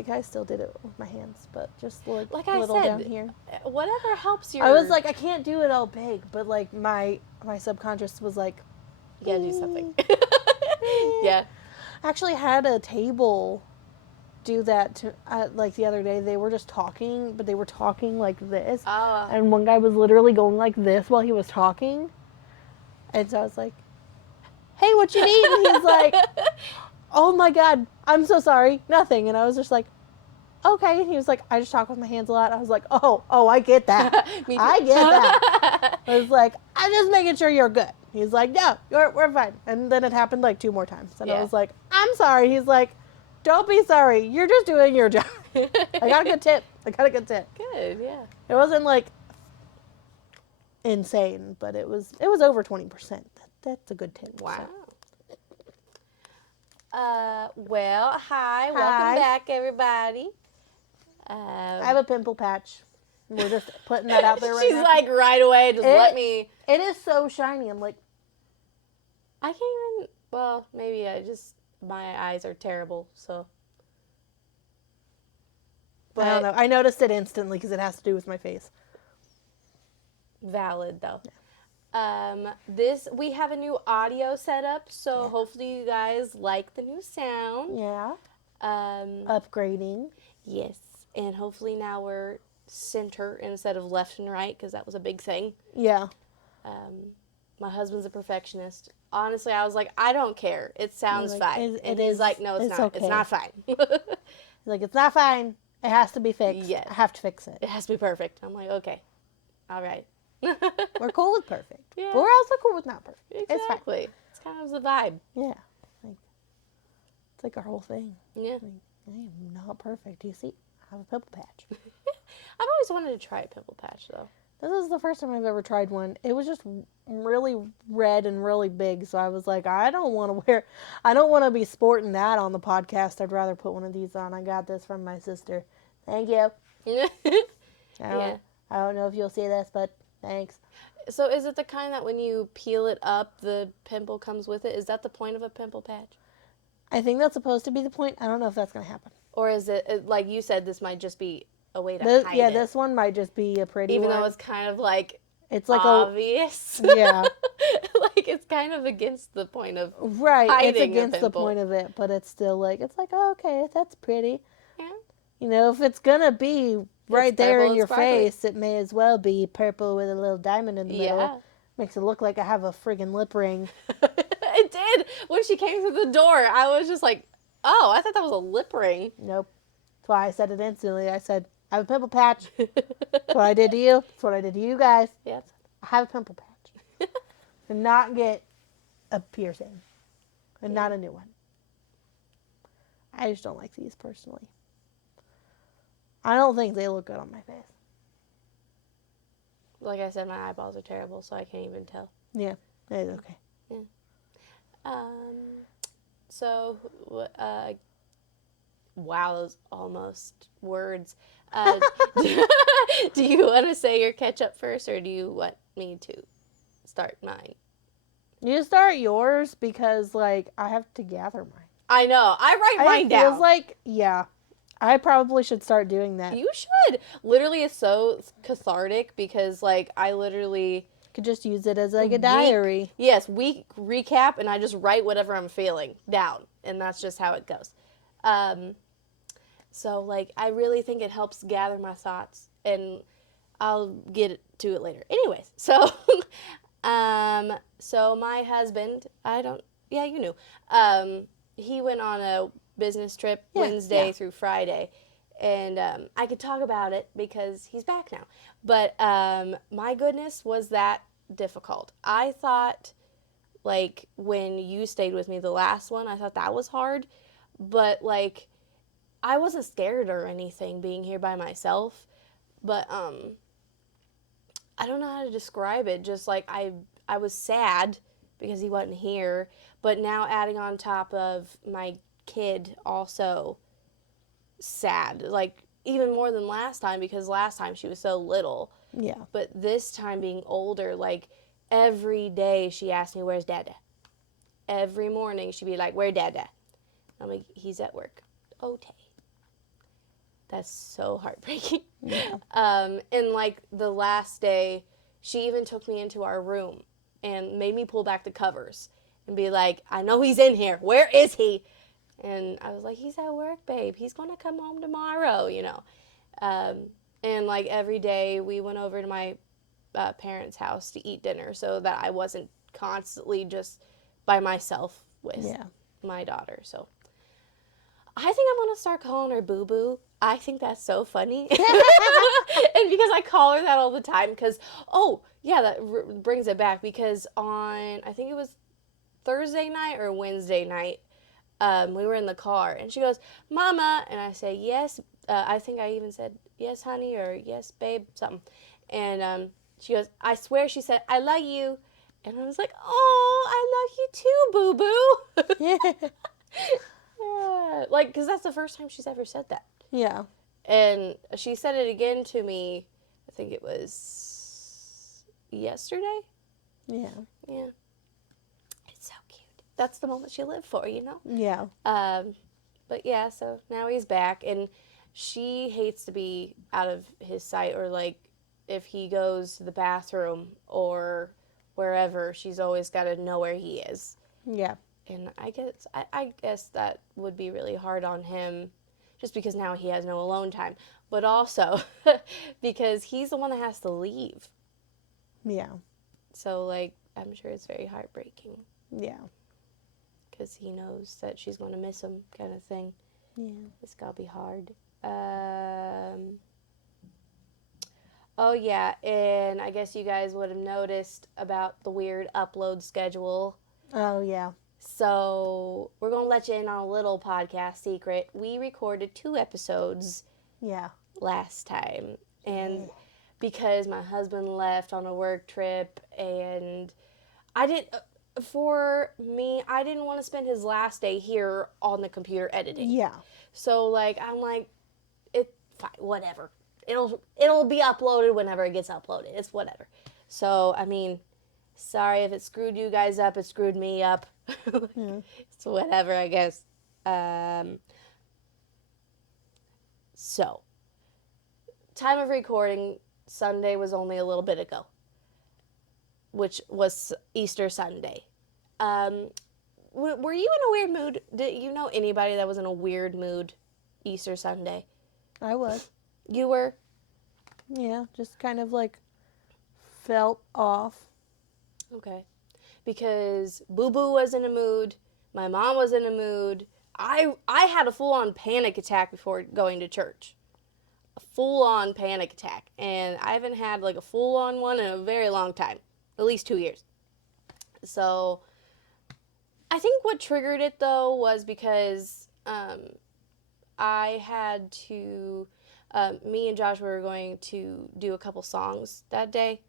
like I still did it with my hands, but just Like a I little said, down here. Whatever helps your... I was like, I can't do it all big, but like my subconscious was like, you gotta do something. Yeah. I actually had a table do that to like the other day. They were just talking, but they were talking like this, and one guy was literally going like this while he was talking, and so I was like, hey, what you need? And he's like, oh my god, I'm so sorry, nothing. And I was just like, okay. And he was like, I just talk with my hands a lot. I was like, oh, I get that. Me too. I get that. I was like, I'm just making sure you're good. He's like, no, we're fine. And then it happened like 2 more times. And I was like, I'm sorry. He's like, don't be sorry. You're just doing your job. I got a good tip. Good, yeah. It wasn't like insane, but it was over 20%. That's a good tip. Wow. So. Well, hi. Welcome back, everybody. I have a pimple patch. We're just putting that out there right She's now. like, right away, let me... It is so shiny. I'm like... I can't even... Well, maybe my eyes are terrible, so... But I don't know. I noticed it instantly because it has to do with my face. Valid, though. Yeah. We have a new audio setup, so hopefully you guys like the new sound. Yeah. Upgrading. Yes. And hopefully now we're center instead of left and right, because that was a big thing. Yeah. My husband's a perfectionist. Honestly, I was like, I don't care. It sounds fine. And he's like, no, it's not. Okay. It's not fine. He's like, it's not fine. It has to be fixed. Yes. I have to fix it. It has to be perfect. I'm like, okay. All right. We're cool with perfect. Yeah. But we're also cool with not perfect. Exactly. It's kind of the vibe. Yeah. It's like our whole thing. Yeah. Like, I am not perfect. You see, I have a pimple patch. I've always wanted to try a pimple patch, though. This is the first time I've ever tried one. It was just really red and really big, so I was like, I don't want to be sporting that on the podcast. I'd rather put one of these on. I got this from my sister. Thank you. I don't know if you'll see this, but thanks. So is it the kind that when you peel it up, the pimple comes with it? Is that the point of a pimple patch? I think that's supposed to be the point. I don't know if that's going to happen. Or is it, like you said, this might just be a way to hide it? Yeah, this one might just be a pretty Even one. though it's kind of like it's like obvious. Yeah. Like it's kind of against the point of right. It's against the point of it, but it's still like, it's like, oh, okay, that's pretty. Yeah. You know, if it's going to be right there in your face, it may as well be purple with a little diamond in the middle. Yeah. Makes it look like I have a friggin' lip ring. It did. When she came through the door, I was just like, oh, I thought that was a lip ring. Nope. That's why I said it instantly. I said, I have a pimple patch. That's what I did to you. That's what I did to you guys. Yes. I have a pimple patch. And not get a piercing. And not a new one. I just don't like these personally. I don't think they look good on my face. Like I said, my eyeballs are terrible, so I can't even tell. Yeah, it's okay. Yeah. So, wow, those almost words. Do you want to say your catch-up first, or do you want me to start mine? You start yours, because, like, I have to gather mine. I know. I write mine down. It feels like, yeah. I probably should start doing that. You should. Literally, it's so cathartic, because, like, I literally... could just use it as, like, a diary. Week recap, and I just write whatever I'm feeling down, and that's just how it goes. So, like, I really think it helps gather my thoughts, and I'll get to it later. Anyways, so, so my husband, you knew, he went on a business trip Wednesday through Friday, and I could talk about it because he's back now. But my goodness, was that difficult. I thought, like, when you stayed with me the last one, I thought that was hard, but, like, I wasn't scared or anything being here by myself, but I don't know how to describe it. Just, like, I was sad because he wasn't here, but now adding on top of my kid also sad, like, even more than last time, because last time she was so little. Yeah. But this time being older, like, every day she asked me, where's Dada? Every morning she'd be like, where Dada? I'm like, he's at work. Okay. That's so heartbreaking. Yeah. And like the last day, she even took me into our room and made me pull back the covers and be like, I know he's in here. Where is he? And I was like, he's at work, babe. He's going to come home tomorrow, you know. And like every day we went over to my parents' house to eat dinner so that I wasn't constantly just by myself with my daughter. So I think I'm going to start calling her Boo Boo. I think that's so funny. And because I call her that all the time because, oh, yeah, that brings it back because on, I think it was Thursday night or Wednesday night, we were in the car and she goes, Mama, and I say, yes, I think I even said, yes, honey, or yes, babe, something. And she goes, I swear, she said, I love you. And I was like, oh, I love you too, boo-boo. Yeah. Like, because that's the first time she's ever said that. Yeah. And she said it again to me, I think it was yesterday. Yeah. Yeah. It's so cute. That's the moment she lived for, you know? Yeah. But yeah, so now he's back, and she hates to be out of his sight, or like if he goes to the bathroom or wherever, she's always got to know where he is. Yeah. And I guess that would be really hard on him, just because now he has no alone time, but also because he's the one that has to leave. Yeah. So like I'm sure it's very heartbreaking. Yeah. Because he knows that she's going to miss him, kind of thing. Yeah. It's got to be hard. Oh, yeah, and I guess you guys would have noticed about the weird upload schedule. Oh, yeah. So we're going to let you in on a little podcast secret. We recorded 2 episodes last time. And because my husband left on a work trip, and I didn't... For me, I didn't want to spend his last day here on the computer editing. Yeah. So like I'm like, it fine, whatever. It'll be uploaded whenever it gets uploaded. It's whatever. So I mean, sorry if it screwed you guys up. It screwed me up. It's whatever, I guess. So time of recording, Sunday was only a little bit ago, which was Easter Sunday. Were you in a weird mood? Did you know anybody that was in a weird mood Easter Sunday? I was. You were? Yeah, just kind of like felt off. Okay. Because Boo Boo was in a mood, my mom was in a mood. I had a full-on panic attack before going to church. A full-on panic attack. And I haven't had like a full-on one in a very long time. At least 2 years. So I think what triggered it, though, was because I had to, me and Josh were going to do a couple songs that day.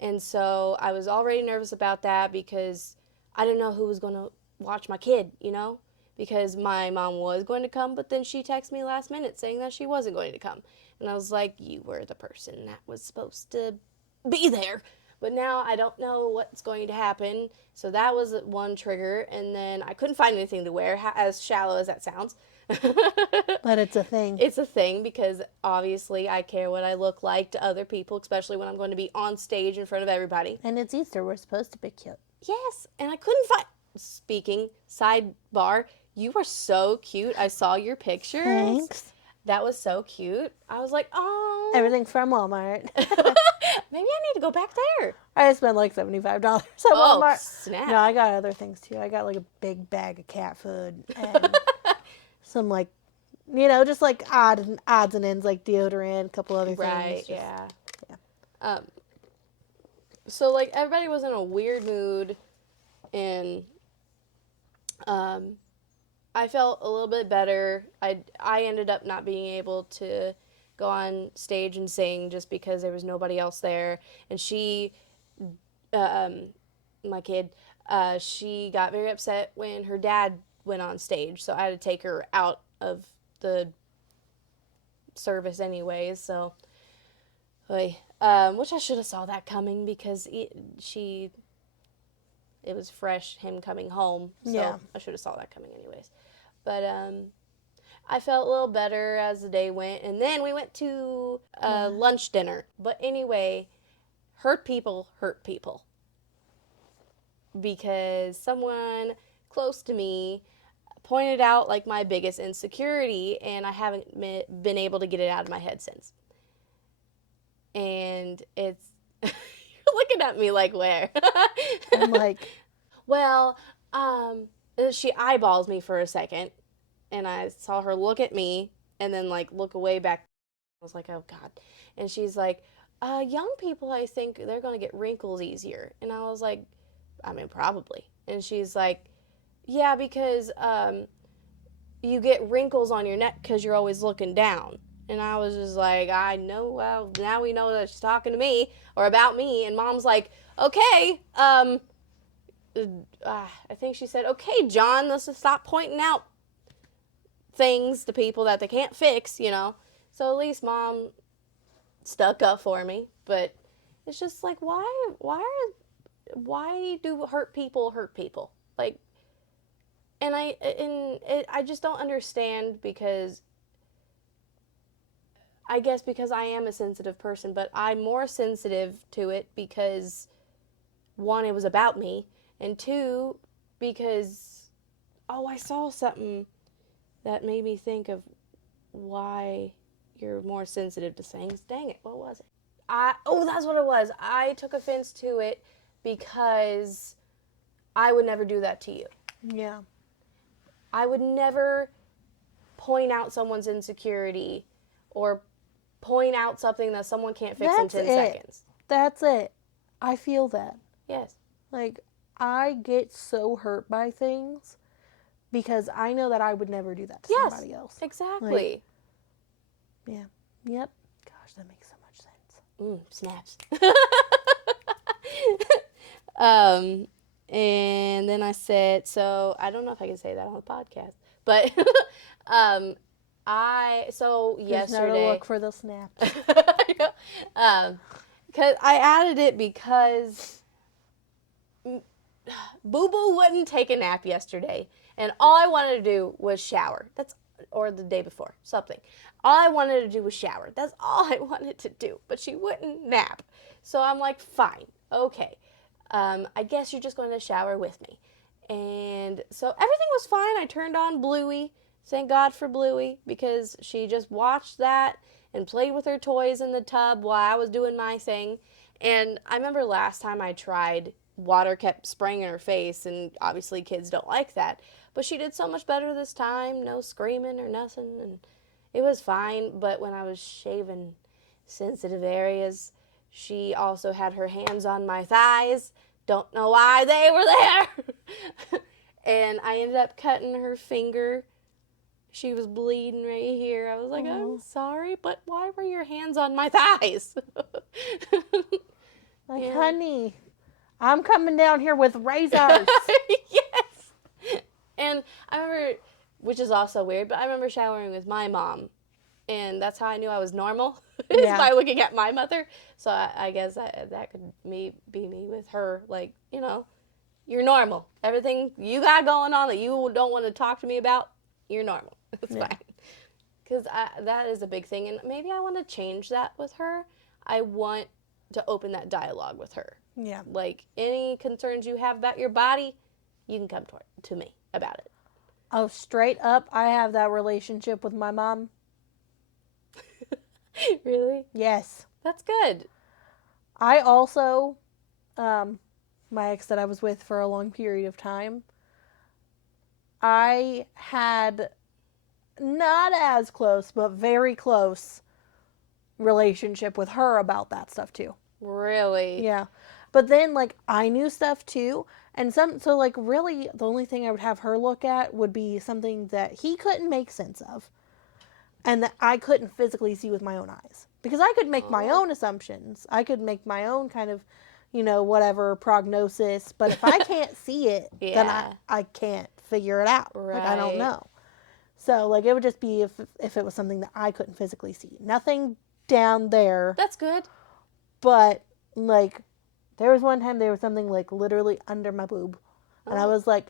And so I was already nervous about that because I didn't know who was going to watch my kid, you know? Because my mom was going to come, but then she texted me last minute saying that she wasn't going to come. And I was like, you were the person that was supposed to be there. But now I don't know what's going to happen. So that was one trigger. And then I couldn't find anything to wear, as shallow as that sounds. But it's a thing. It's a thing because obviously I care what I look like to other people, especially when I'm going to be on stage in front of everybody. And it's Easter. We're supposed to be cute. Yes. And I couldn't find... Speaking, sidebar, you were so cute. I saw your pictures. Thanks. That was so cute. I was like, oh. Everything from Walmart. Maybe I need to go back there. I spent like $75 at Walmart. Oh, snap. No, I got other things too. I got like a big bag of cat food and some like, you know, just like odds and ends like deodorant, a couple other things. Right, yeah. So like everybody was in a weird mood, and I felt a little bit better. I ended up not being able to go on stage and sing just because there was nobody else there. And she, my kid, she got very upset when her dad went on stage. So I had to take her out of the service anyways. So, which I should have saw that coming because it was fresh, him coming home. So I should have saw that coming anyways. But I felt a little better as the day went. And then we went to lunch dinner. But anyway, hurt people hurt people. Because someone close to me pointed out like my biggest insecurity, and I haven't been able to get it out of my head since. And it's you're looking at me like, where? I'm like, well, she eyeballs me for a second, and I saw her look at me and then like look away back. I was like, oh God. And she's like, young people, I think they're gonna get wrinkles easier. And I was like, I mean, probably. And she's like, yeah, because you get wrinkles on your neck because you're always looking down. And I was just like, I know, well, now we know that she's talking to me or about me. And Mom's like, okay, I think she said, okay, John, let's just stop pointing out things to people that they can't fix, you know. So at least Mom stuck up for me. But it's just like, why do hurt people hurt people? Like, and I just don't understand, because I guess because I am a sensitive person, but I'm more sensitive to it because, one, it was about me, and two, because, I saw something that made me think of why you're more sensitive to things. Dang it, what was it? That's what it was. I took offense to it because I would never do that to you. yeah. I would never point out someone's insecurity or point out something that someone can't fix in 10 seconds. That's it. I feel that. Yes. Like, I get so hurt by things because I know that I would never do that to somebody else. Exactly. Like, yeah. Yep. Gosh, that makes so much sense. Snaps. And then I said, so I don't know if I can say that on the podcast, but yesterday. Never look for the snaps. Because I added it because Boo Boo wouldn't take a nap yesterday, and all I wanted to do was shower. Or the day before, something. All I wanted to do was shower. That's all I wanted to do, but she wouldn't nap. So I'm like, fine, okay. I guess you're just going to shower with me. And so everything was fine. I turned on Bluey. Thank God for Bluey, because she just watched that and played with her toys in the tub while I was doing my thing. And I remember last time I tried, water kept spraying in her face, and obviously kids don't like that. But she did so much better this time. No screaming or nothing. And it was fine. But when I was shaving sensitive areas, she also had her hands on my thighs. Don't know why they were there. And I ended up cutting her finger. She was bleeding right here. I was like, I'm sorry, but why were your hands on my thighs? Like, honey, I'm coming down here with razors. Yes. And I remember, which is also weird, but I remember showering with my mom. And that's how I knew I was normal, is by looking at my mother. So I guess that could be me with her. Like, you know, you're normal. Everything you got going on that you don't want to talk to me about, you're normal. It's fine. Because that is a big thing. And maybe I want to change that with her. I want to open that dialogue with her. Yeah. Like, any concerns you have about your body, you can come to me about it. Oh, straight up, I have that relationship with my mom. Really? Yes. That's good. I also, my ex that I was with for a long period of time, I had not as close, but very close relationship with her about that stuff too. Really? Yeah. But then, like, I knew stuff too. And so, like, really, the only thing I would have her look at would be something that he couldn't make sense of. And that I couldn't physically see with my own eyes. Because I could make my own assumptions. I could make my own kind of, whatever prognosis. But if I can't see it, then I can't figure it out. Right. Like, I don't know. So, like, it would just be if it was something that I couldn't physically see. Nothing down there. That's good. But, like, there was one time there was something, like, literally under my boob. And I was like,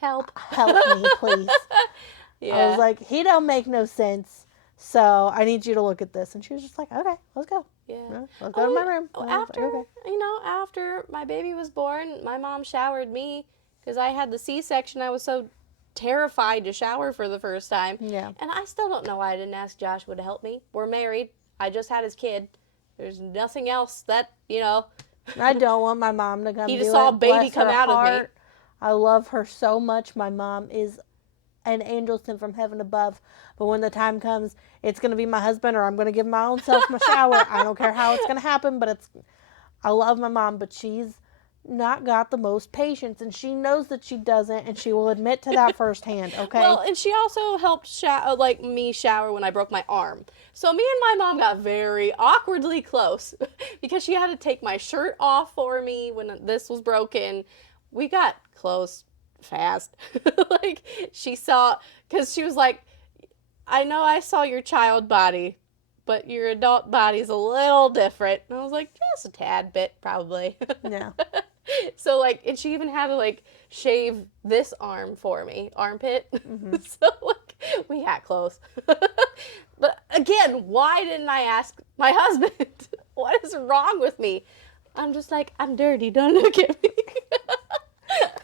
help me, please. Yeah. I was like, he don't make no sense. So I need you to look at this. And she was just like, okay, let's go. Yeah. Let's go to my room. After my baby was born, my mom showered me because I had the C-section. I was so terrified to shower for the first time. Yeah. And I still don't know why I didn't ask Joshua to help me. We're married. I just had his kid. There's nothing else that, I don't want my mom to come he do just saw a it. baby Bless come her out of me. heart. I love her so much. My mom is an angel sent from heaven above. But when the time comes, it's going to be my husband or I'm going to give my own self my shower. I don't care how it's going to happen, but I love my mom, but she's not got the most patience, and she knows that she doesn't, and she will admit to that firsthand, okay? Well, and she also helped me shower when I broke my arm. So me and my mom got very awkwardly close because she had to take my shirt off for me when this was broken. We got close fast. Like, she saw, because she was like, I know I saw your child body, but your adult body's a little different. And I was like, just a tad bit, probably. Yeah. So, like, and she even had to, like, shave this arm for me, armpit. Mm-hmm. So, like, we got close. But, again, why didn't I ask my husband? What is wrong with me? I'm just like, I'm dirty, don't look at me.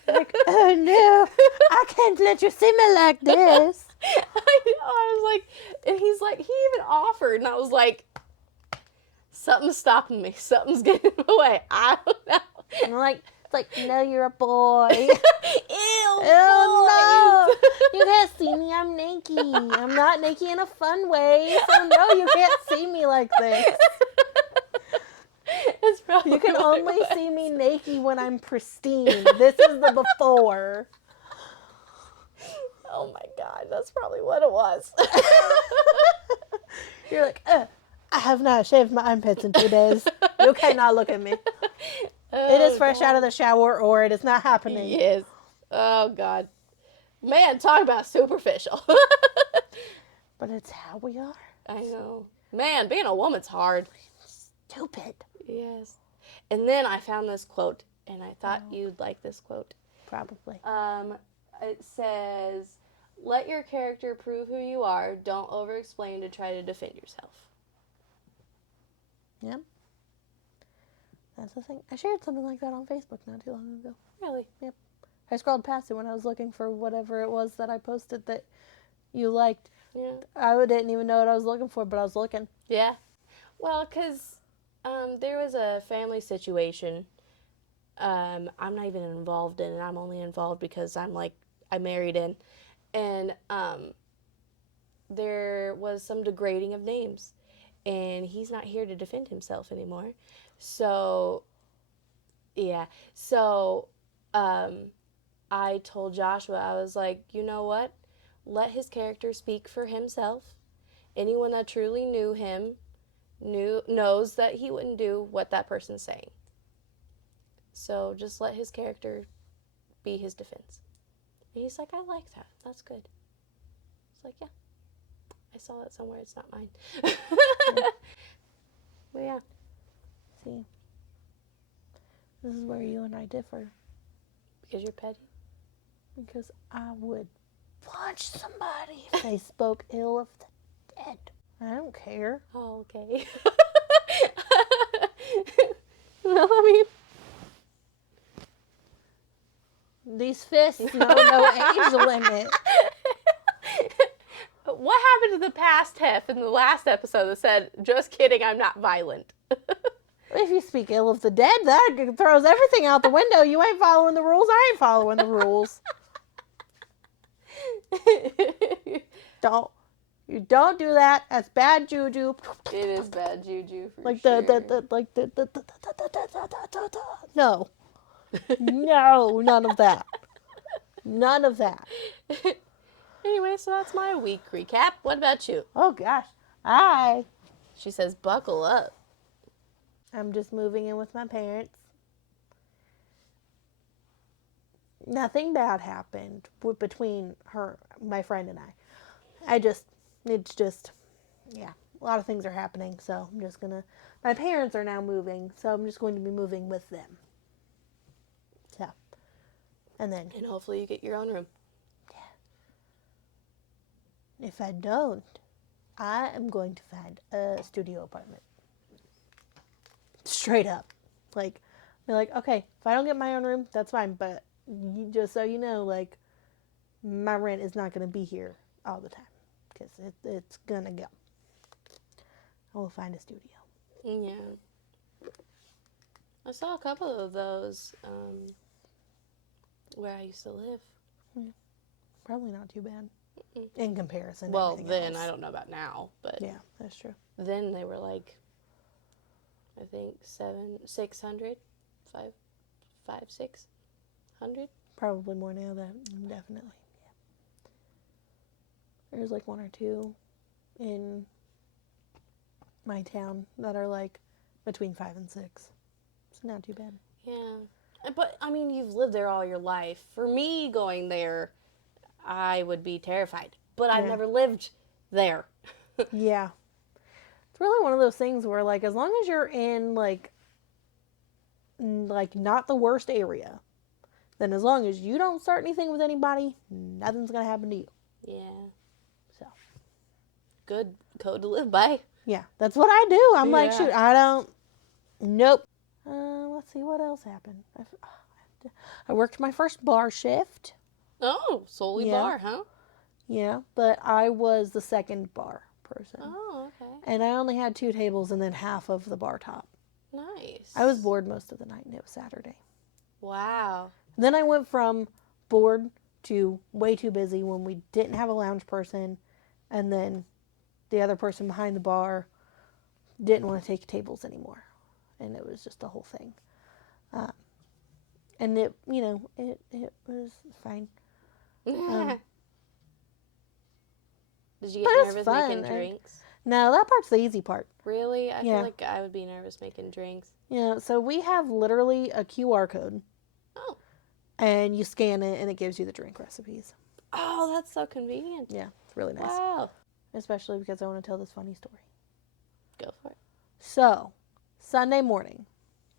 Like, oh no, I can't let you see me like this. I know, I was like, and he's like, he even offered, and I was like, something's stopping me. Something's getting in the way. I don't know. And I'm like, it's like, no, you're a boy. Ew, no, you can't see me. I'm naked. I'm not naked in a fun way. So no, you can't see me like this. It's probably You can only see me naked when I'm pristine. This is the before. Oh my God, that's probably what it was. You're like, I have not shaved my armpits in 2 days. You cannot look at me. It is fresh out of the shower or it is not happening. Yes. Oh God. Man, talk about superficial. But it's how we are. I know. Man, being a woman's hard. Stupid. Yes. And then I found this quote, and I thought you'd like this quote. Probably. It says, let your character prove who you are. Don't over-explain to try to defend yourself. Yep. That's the thing. I shared something like that on Facebook not too long ago. Really? Yep. I scrolled past it when I was looking for whatever it was that I posted that you liked. Yeah. I didn't even know what I was looking for, but I was looking. Yeah. Well, because there was a family situation I'm not even involved in, and I'm only involved because I'm married in. And there was some degrading of names, and he's not here to defend himself anymore. So, yeah. So, I told Joshua, I was like, you know what? Let his character speak for himself. Anyone that truly knew him knows that he wouldn't do what that person's saying. So just let his character be his defense. And he's like, I like that. That's good. It's like, yeah. I saw that somewhere. It's not mine. Yeah. But yeah. See, this is where you and I differ. Because you're petty? Because I would punch somebody if they spoke ill of the dead. I don't care. Oh, okay. Well, I mean, these fists know no age limit. what happened to the past Hef in the last episode that said, just kidding, I'm not violent? If you speak ill of the dead, that throws everything out the window. You ain't following the rules. I ain't following the rules. You don't do that. That's bad juju. It is bad juju for Like sure. No. No, none of that. None of that. Anyway, so that's my week recap. What about you? Oh gosh. She says, buckle up. I'm just moving in with my parents. Nothing bad happened between my friend and I. It's just, yeah, a lot of things are happening, so I'm just gonna, my parents are now moving, so I'm just going to be moving with them. So, and then. And hopefully you get your own room. Yeah. if I don't, I am going to find a studio apartment. Straight up. Like, be like, okay, if I don't get my own room, that's fine. But just so you know, like, my rent is not going to be here all the time. Because it's going to go. I will find a studio. Yeah. I saw a couple of those where I used to live. Probably not too bad in comparison. Well, to then else. I don't know about now, but yeah, that's true. Then they were like, I think 600, 600. Probably more now. That definitely. Yeah. There's like one or two in my town that are like between 5 and 6. It's not too bad. Yeah. But, I mean, you've lived there all your life. For me, going there, I would be terrified. But I've never lived there. Yeah. It's really one of those things where, like, as long as you're in, like, not the worst area, then as long as you don't start anything with anybody, nothing's going to happen to you. Yeah. So. Good code to live by. Yeah, that's what I do. I'm like, shoot, I don't, nope. Let's see what else happened. I worked my first bar shift. Oh, solely bar, huh? Yeah, but I was the second bar person. Oh, okay. And I only had 2 tables and then half of the bar top. Nice. I was bored most of the night and it was Saturday. Wow. Then I went from bored to way too busy when we didn't have a lounge person, and then the other person behind the bar didn't want to take tables anymore, and it was just the whole thing. And it was fine. Did you get nervous making fun. drinks? No, that part's the easy part. Really? I feel like I would be nervous making drinks. Yeah, so we have literally a QR code. Oh. And you scan it, and it gives you the drink recipes. Oh, that's so convenient. Yeah, it's really nice. Wow. Especially because I want to tell this funny story. Go for it. So, Sunday morning,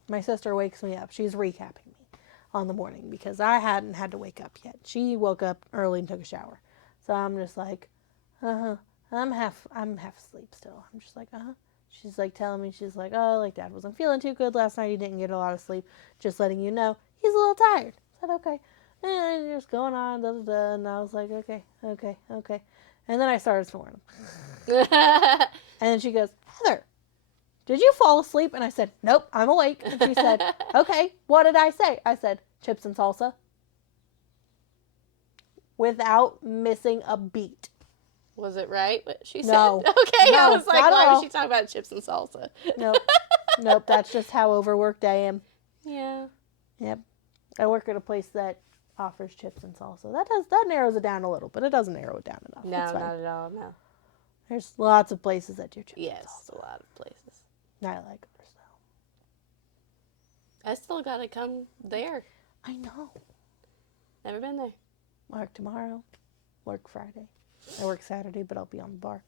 my sister wakes me up. She's recapping me on the morning because I hadn't had to wake up yet. She woke up early and took a shower. So I'm just like, I'm half asleep still. I'm just like, She's like telling me, she's like, oh, like Dad wasn't feeling too good last night. He didn't get a lot of sleep. Just letting you know, he's a little tired. I said, okay. And just going on, and I was like, okay. And then I started snoring. And then she goes, Heather, did you fall asleep? And I said, nope, I'm awake. And she said, okay, what did I say? I said, chips and salsa. Without missing a beat. Was it right what she said? No. Okay, no, I was like, why was she talking about chips and salsa? Nope, that's just how overworked I am. Yeah. Yep. I work at a place that offers chips and salsa. That narrows it down a little, but it doesn't narrow it down enough. No, not at all, no. There's lots of places that do chips and salsa. Yes, a lot of places. I like others, though. I still gotta come there. I know. Never been there. Work tomorrow. Work Friday. I work Saturday, but I'll be on the bar.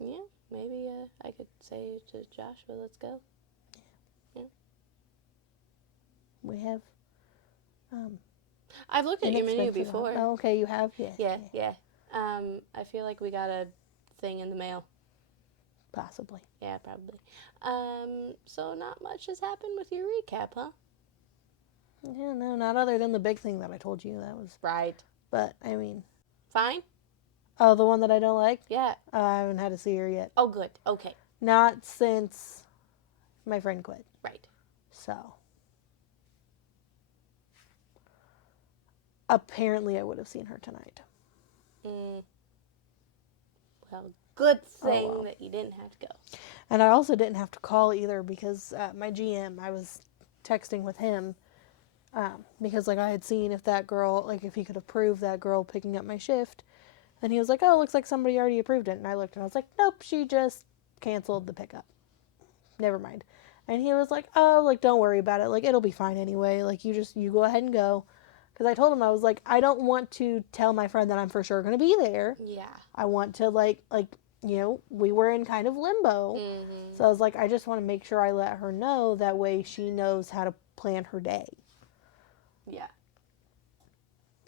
Yeah, maybe I could say to Joshua, let's go. Yeah. We have. I've looked at your menu before. Oh, okay, you have? Yeah. I feel like we got a thing in the mail. Possibly. Yeah, probably. So not much has happened with your recap, huh? Yeah, no, not other than the big thing that I told you. That was... Right. But, I mean... Fine? Oh, the one that I don't like? Yeah. I haven't had to see her yet. Oh, good. Okay. Not since my friend quit. Right. So... Apparently, I would have seen her tonight. Well, good thing that you didn't have to go. And I also didn't have to call either because my GM, I was texting with him because, like, I had seen if that girl, like, if he could approve that girl picking up my shift. And he was like, oh, looks like somebody already approved it. And I looked and I was like, nope, she just canceled the pickup. Never mind. And he was like, oh, like, don't worry about it. Like, it'll be fine anyway. Like, you go ahead and go. Because I told him, I was like, I don't want to tell my friend that I'm for sure going to be there. Yeah. I want to, like, you know, we were in kind of limbo. Mm-hmm. So I was like, I just want to make sure I let her know. That way she knows how to plan her day. Yeah.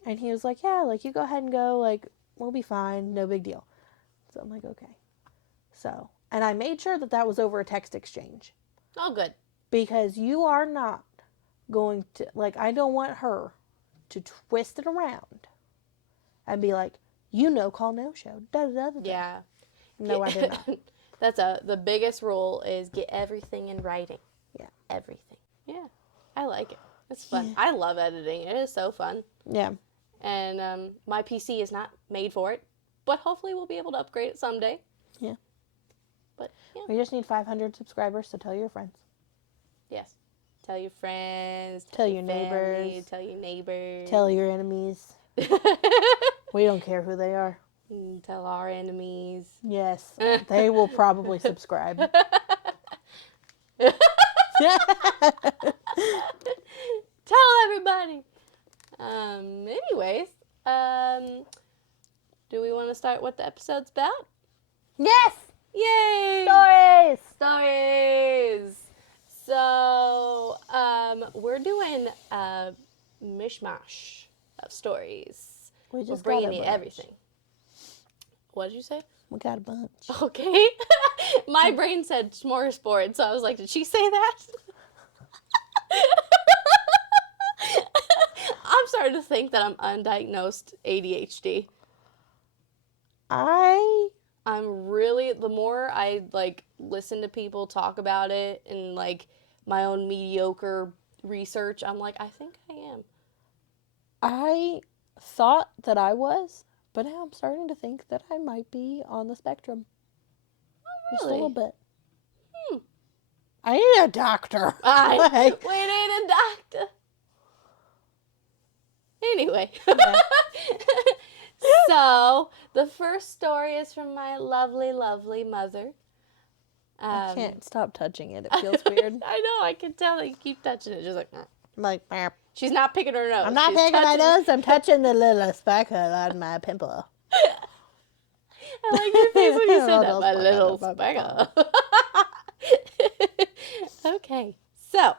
And he was like, yeah, like, you go ahead and go. Like, we'll be fine. No big deal. So I'm like, okay. So, and I made sure that was over a text exchange. Oh, good. Because you are not going to, like, I don't want her to twist it around and be like, call no show. Yeah. No, I did not. That's the biggest rule is get everything in writing. Yeah. Everything. Yeah. I like it. It's fun. Yeah. I love editing. It is so fun. Yeah. And my PC is not made for it, but hopefully we'll be able to upgrade it someday. Yeah. But yeah. We just need 500 subscribers, so tell your friends. Yes. Tell your friends. Tell your family, neighbors. Tell your neighbors. Tell your enemies. We don't care who they are. Tell our enemies. Yes. They will probably subscribe. Tell everybody. Anyways, do we want to start what the episode's about? Yes! Yay! Stories! Stories! So, we're doing a mishmash of stories. We just We're bringing got a you bunch. everything. What did you say? We got a bunch. Okay. My brain said smorgasbord, so I was like, did she say that? I'm starting to think that I'm undiagnosed ADHD. I'm really, the more I, like, listen to people talk about it and, like, my own mediocre research, I'm like, I think I am. I thought that I was, but now I'm starting to think that I might be on the spectrum. Oh, Just a really? little bit. I need a doctor. We need a doctor. Anyway. Yeah. So, the first story is from my lovely, lovely mother. I can't stop touching it. It feels weird. I know. I can tell that you keep touching it. Just like, Burp. She's not picking her nose. I'm not picking my nose. I'm touching the little speckle on my pimple. I like your face when you said that. My little speckle. Okay. So,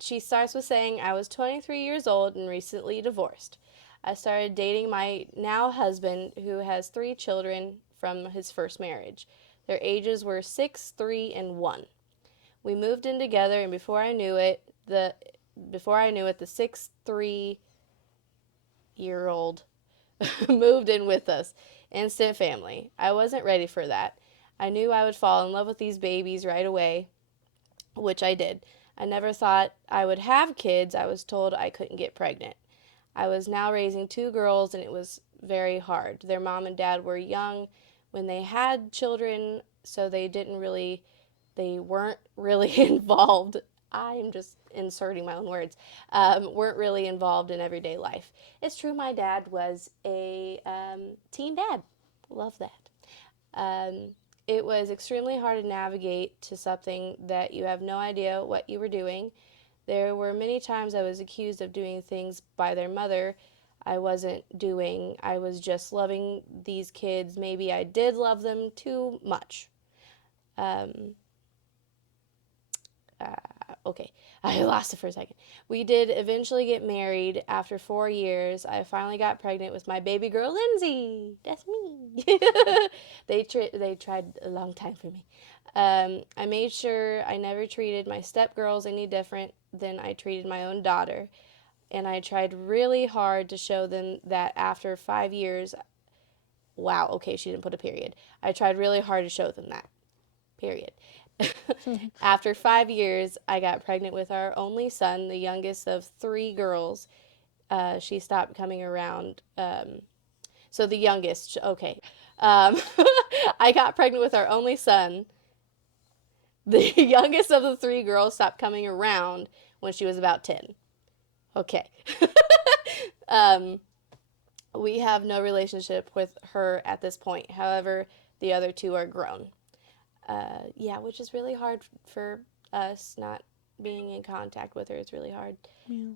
she starts with saying, I was 23 years old and recently divorced. I started dating my now husband, who has 3 children from his first marriage. Their ages were 6, 3, and 1. We moved in together, and before I knew it, the 6, 3-year-old moved in with us. Instant family. I wasn't ready for that. I knew I would fall in love with these babies right away, which I did. I never thought I would have kids. I was told I couldn't get pregnant. I was now raising 2 girls, and it was very hard. Their mom and dad were young when they had children, so they weren't really involved. I am just inserting my own words. Weren't really involved in everyday life. It's true, my dad was a teen dad. Love that. It was extremely hard to navigate to something that you have no idea what you were doing. There were many times I was accused of doing things by their mother I wasn't doing. I was just loving these kids. Maybe I did love them too much. Okay, I lost it for a second. We did eventually get married. After 4 years, I finally got pregnant with my baby girl, Lindsay. That's me. They tried a long time for me. I made sure I never treated my stepgirls any different than I treated my own daughter. And I tried really hard to show them that after 5 years, wow, okay, she didn't put a period. I tried really hard to show them that, period. After 5 years, I got pregnant with our only son, the youngest of 3 girls. She stopped coming around. So the youngest, okay. I got pregnant with our only son. The youngest of the 3 girls stopped coming around when she was about 10. Okay. We have no relationship with her at this point. However, the other 2 are grown. Which is really hard for us, not being in contact with her. It's really hard. Yeah.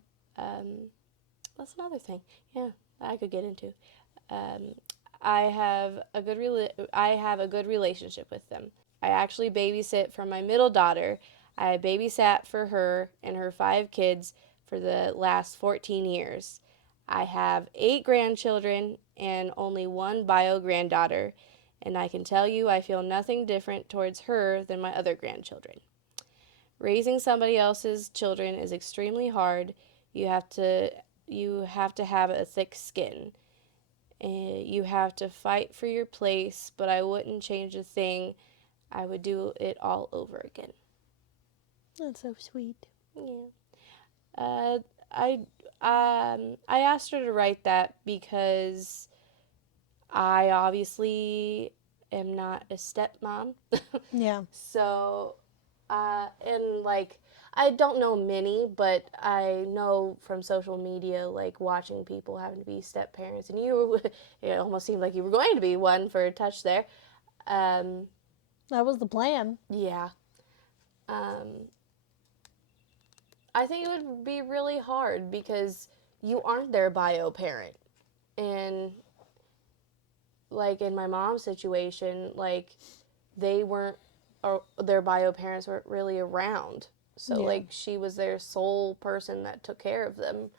That's another thing. Yeah, I could get into. I have a good relationship with them. I actually babysit for my middle daughter. I babysat for her and her 5 kids for the last 14 years. I have 8 grandchildren and only one bio granddaughter, and I can tell you I feel nothing different towards her than my other grandchildren. Raising somebody else's children is extremely hard. You have to have a thick skin. You have to fight for your place, but I wouldn't change a thing. I would do it all over again. That's so sweet. Yeah. Uh, I asked her to write that because I obviously am not a stepmom. Yeah. So, and like, I don't know many, but I know from social media, like watching people having to be step parents, and it almost seemed like you were going to be one for a touch there. That was the plan. Yeah. I think it would be really hard because you aren't their bio parent. And like in my mom's situation, like they weren't, or their bio parents weren't really around. So like she was their sole person that took care of them.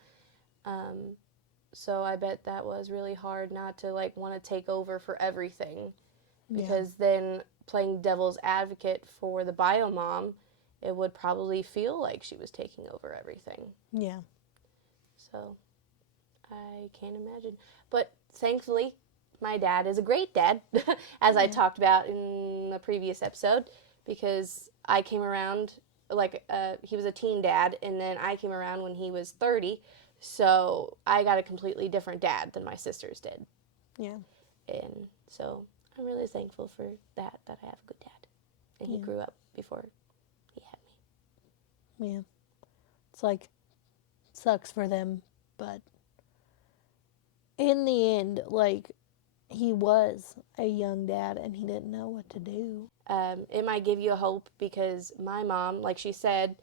So I bet that was really hard not to like want to take over for everything, because then playing devil's advocate for the bio mom, it would probably feel like she was taking over everything. Yeah. So I can't imagine. But thankfully, my dad is a great dad, as I talked about in the previous episode, because I came around, like, he was a teen dad, and then I came around when he was 30, so I got a completely different dad than my sisters did. Yeah. And so I'm really thankful for that I have a good dad. And he grew up before he had me. Yeah. It's like, sucks for them, but in the end, like, he was a young dad and he didn't know what to do. It might give you a hope, because my mom, like she said,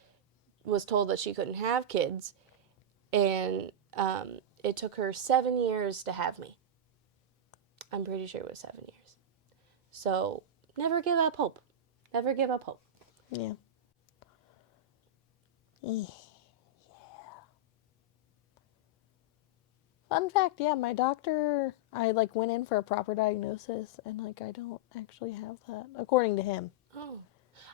was told that she couldn't have kids, and it took her 7 years to have me. I'm pretty sure it was 7 years. So never give up hope. Never give up hope. Yeah. Yeah. Fun fact, yeah, my doctor, I like went in for a proper diagnosis, and like I don't actually have that, according to him. Oh.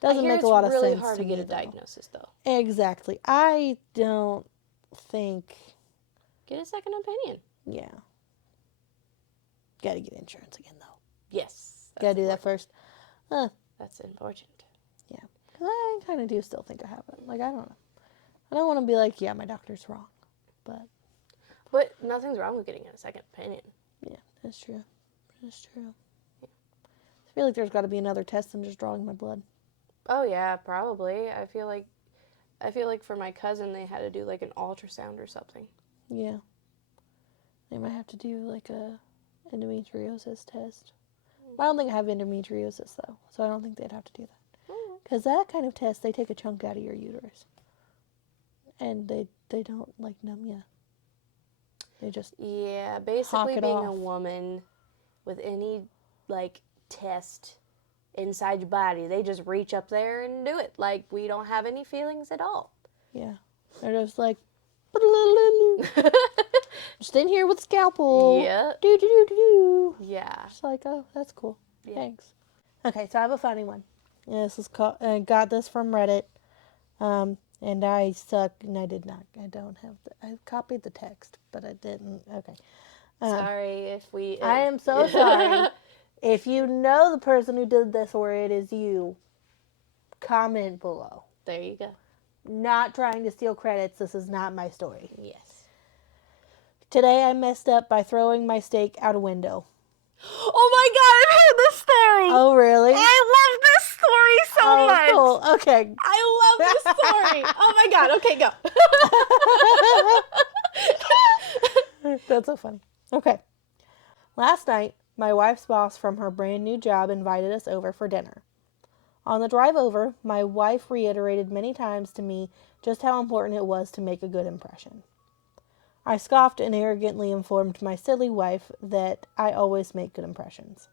Doesn't make a lot of sense. It's really hard to get a though. diagnosis, though. Exactly. I don't think. Get a second opinion. Yeah. Gotta get insurance again, though. Yes. Gotta do that first. That's important. Yeah. Because I kind of do still think I have it. Like, I don't know. I don't want to be like, yeah, my doctor's wrong. But nothing's wrong with getting a second opinion. Yeah, that's true. That's true. Yeah. I feel like there's got to be another test than just drawing my blood. Oh yeah, probably. I feel like for my cousin they had to do like an ultrasound or something. Yeah. They might have to do like a endometriosis test. I don't think I have endometriosis though, so I don't think they'd have to do that. Because that kind of test, they take a chunk out of your uterus, and they don't like numb you. They just basically being a woman with any like test inside your body, they just reach up there and do it. Like, we don't have any feelings at all. Yeah, they're just like just in here with a scalpel. Yeah. Do. Yeah. Just like, oh, that's cool. Yeah. Thanks. Okay, so I have a funny one. Yeah, this is I got this from Reddit. And I suck, and I did not. I don't have I copied the text, but I didn't. Okay. Sorry if we... I am so sorry. If you know the person who did this, or it is you, comment below. There you go. Not trying to steal credits. This is not my story. Yes. Today I messed up by throwing my steak out a window. Oh my god, I've heard this story! Oh, really? I love this story so much! Cool. Okay. I love this story! Oh my god, okay, go. That's so funny. Okay. Last night, my wife's boss from her brand new job invited us over for dinner. On the drive over, my wife reiterated many times to me just how important it was to make a good impression. I scoffed and arrogantly informed my silly wife that I always make good impressions.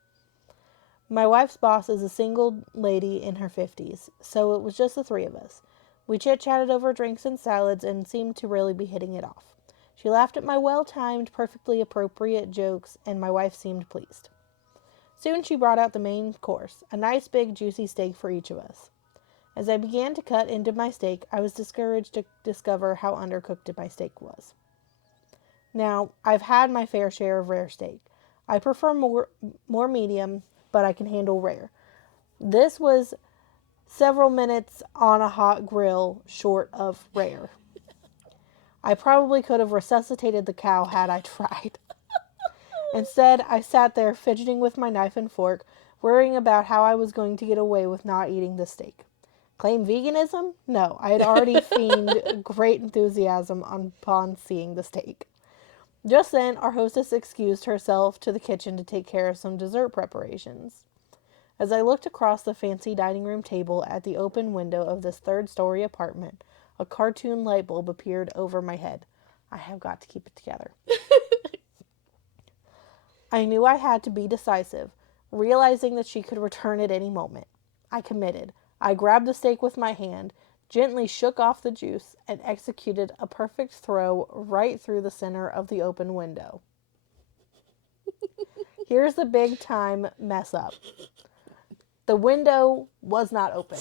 My wife's boss is a single lady in her 50s, so it was just the three of us. We chit-chatted over drinks and salads and seemed to really be hitting it off. She laughed at my well-timed, perfectly appropriate jokes, and my wife seemed pleased. Soon she brought out the main course, a nice big juicy steak for each of us. As I began to cut into my steak, I was discouraged to discover how undercooked my steak was. Now, I've had my fair share of rare steak. I prefer more medium, but I can handle rare. This was several minutes on a hot grill short of rare. I probably could have resuscitated the cow had I tried. Instead, I sat there fidgeting with my knife and fork, worrying about how I was going to get away with not eating the steak. Claim veganism? No, I had already feigned great enthusiasm upon seeing the steak. Just then, our hostess excused herself to the kitchen to take care of some dessert preparations. As I looked across the fancy dining room table at the open window of this third-story apartment, a cartoon light bulb appeared over my head. I have got to keep it together. I knew I had to be decisive, realizing that she could return at any moment. I committed. I grabbed the steak with my hand, gently shook off the juice, and executed a perfect throw right through the center of the open window. Here's the big time mess up. The window was not open.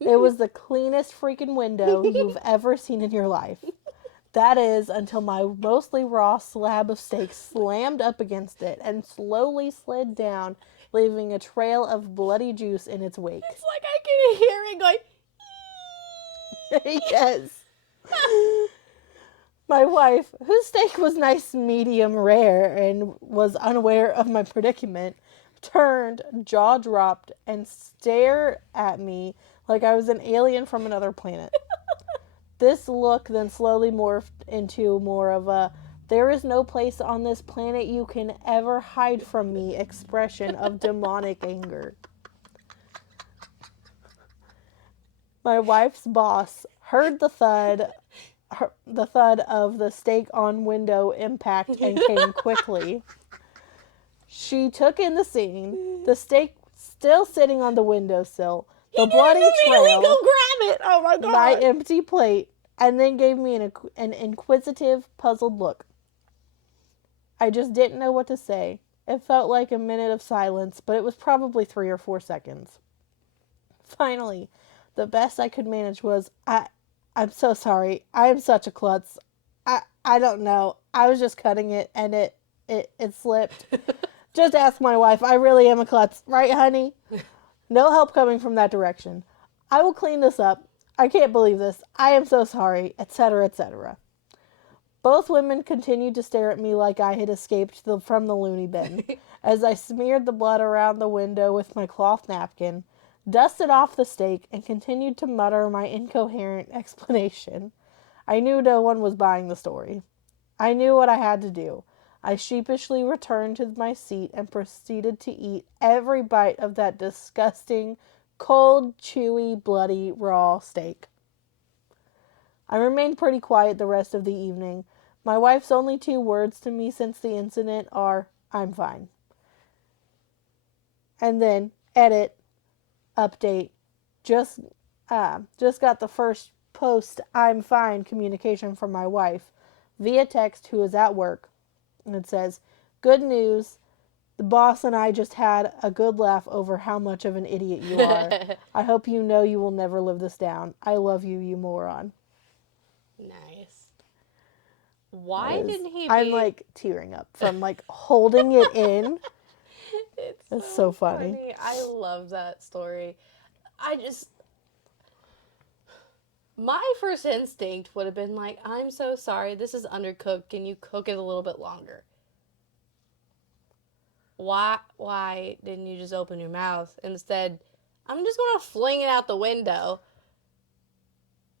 It was the cleanest freaking window you've ever seen in your life. That is, until my mostly raw slab of steak slammed up against it and slowly slid down, leaving a trail of bloody juice in its wake. It's like I can hear it going. Yes. My wife, whose steak was nice medium rare and was unaware of my predicament, turned, jaw dropped, and stared at me like I was an alien from another planet. This look then slowly morphed into more of a "there is no place on this planet you can ever hide from me" expression of demonic anger. My wife's boss heard the thud of the steak on window impact and came quickly. She took in the scene, the steak still sitting on the windowsill, the bloody trail, go grab it. Oh my God. my empty plate, and then gave me an inquisitive, puzzled look. I just didn't know what to say. It felt like a minute of silence, but it was probably 3 or 4 seconds. Finally, the best I could manage was, I'm so sorry. I am such a klutz. I don't know. I was just cutting it and it slipped. Just ask my wife. I really am a klutz. Right, honey? No help coming from that direction. I will clean this up. I can't believe this. I am so sorry, etc., etc. Both women continued to stare at me like I had escaped from the loony bin as I smeared the blood around the window with my cloth napkin, dusted off the steak, and continued to mutter my incoherent explanation. I knew no one was buying the story. I knew what I had to do. I sheepishly returned to my seat and proceeded to eat every bite of that disgusting, cold, chewy, bloody, raw steak. I remained pretty quiet the rest of the evening. My wife's only 2 words to me since the incident are, "I'm fine." And then, edit, update, just got the first post "I'm fine" communication from my wife via text, who is at work. And it says, "Good news. The boss and I just had a good laugh over how much of an idiot you are. I hope you know you will never live this down. I love you, you moron." Nice. Why didn't he I'm like tearing up from like holding it in. It's so funny. I love that story. My first instinct would have been like, "I'm so sorry, this is undercooked. Can you cook it a little bit longer?" Why didn't you just open your mouth? Instead, "I'm just gonna fling it out the window."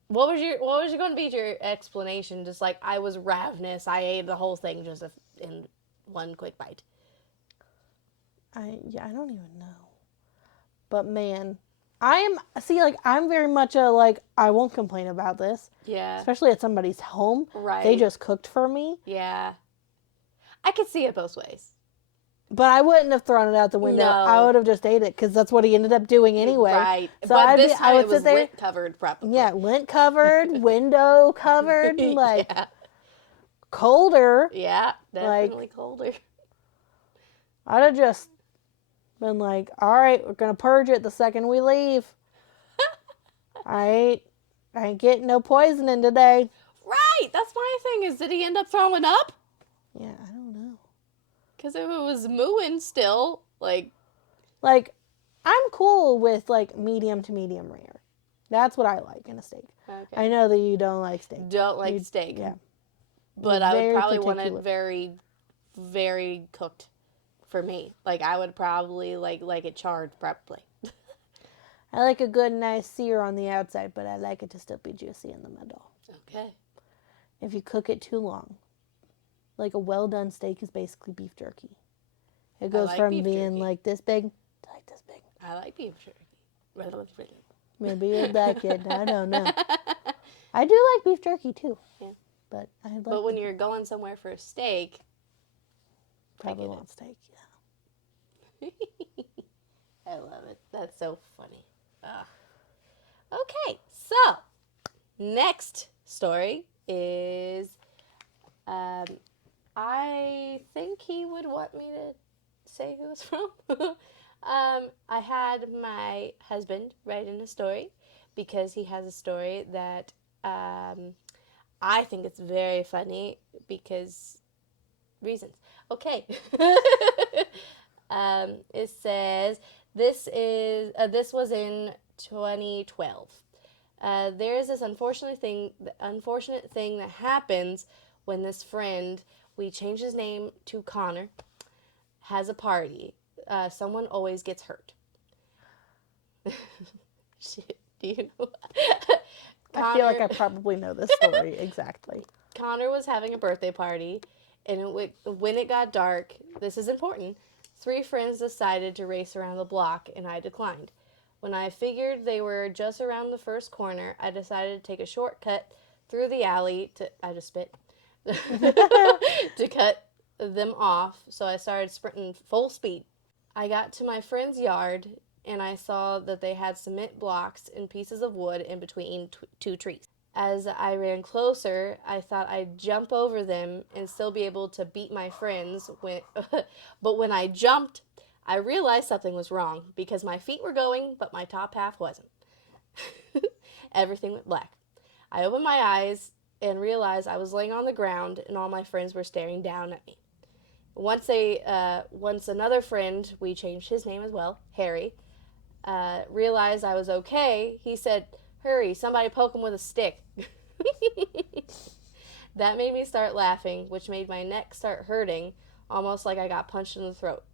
What was going to be your explanation? Just like, "I was ravenous. I ate the whole thing just in one quick bite." I don't even know. But man, I'm very much I won't complain about this. Yeah. Especially at somebody's home. Right. They just cooked for me. Yeah. I could see it both ways. But I wouldn't have thrown it out the window. No. I would have just ate it because that's what he ended up doing anyway. Right. So but I this time would it was sit there, lint covered probably. Yeah, lint covered, window covered, like colder. Yeah, definitely colder. I'd have just been like, all right, we're going to purge it the second we leave. I ain't getting no poisoning today. Right. That's my thing is, did he end up throwing up? Yeah, I don't know. Because if it was mooing still, like, I'm cool with, like, medium to medium rare. That's what I like in a steak. Okay. I know that you don't like steak. Don't like steak. Yeah. But I would probably want it very, very cooked for me. Like, I would probably like it charred, probably. I like a good, nice sear on the outside, but I like it to still be juicy in the middle. Okay. If you cook it too long, like a well-done steak is basically beef jerky. It goes from being jerky. Like this big to like this big. I like beef jerky. Maybe you like it. I don't know. I do like beef jerky too. Yeah. But But when you're going somewhere for a steak, probably want steak. Yeah. I love it. That's so funny. Okay, so next story is, I think he would want me to say who it's from. I had my husband write in a story because he has a story that I think it's very funny because reasons. Okay. It says this was in 2012. There is this unfortunate thing that happens when this friend, we changed his name to Connor, has a party. Someone always gets hurt. Shit, do you know? I feel like I probably know this story exactly. Connor was having a birthday party, and when it got dark, this is important, 3 friends decided to race around the block, and I declined. When I figured they were just around the first corner, I decided to take a shortcut through the alley I just spit, to cut them off, so I started sprinting full speed. I got to my friend's yard, and I saw that they had cement blocks and pieces of wood in between 2 trees. As I ran closer, I thought I'd jump over them and still be able to beat my friends. But when I jumped, I realized something was wrong because my feet were going, but my top half wasn't. Everything went black. I opened my eyes and realized I was laying on the ground and all my friends were staring down at me. Once another friend, we changed his name as well, Harry, realized I was okay, he said, "Hurry, somebody poke him with a stick." That made me start laughing, which made my neck start hurting, almost like I got punched in the throat.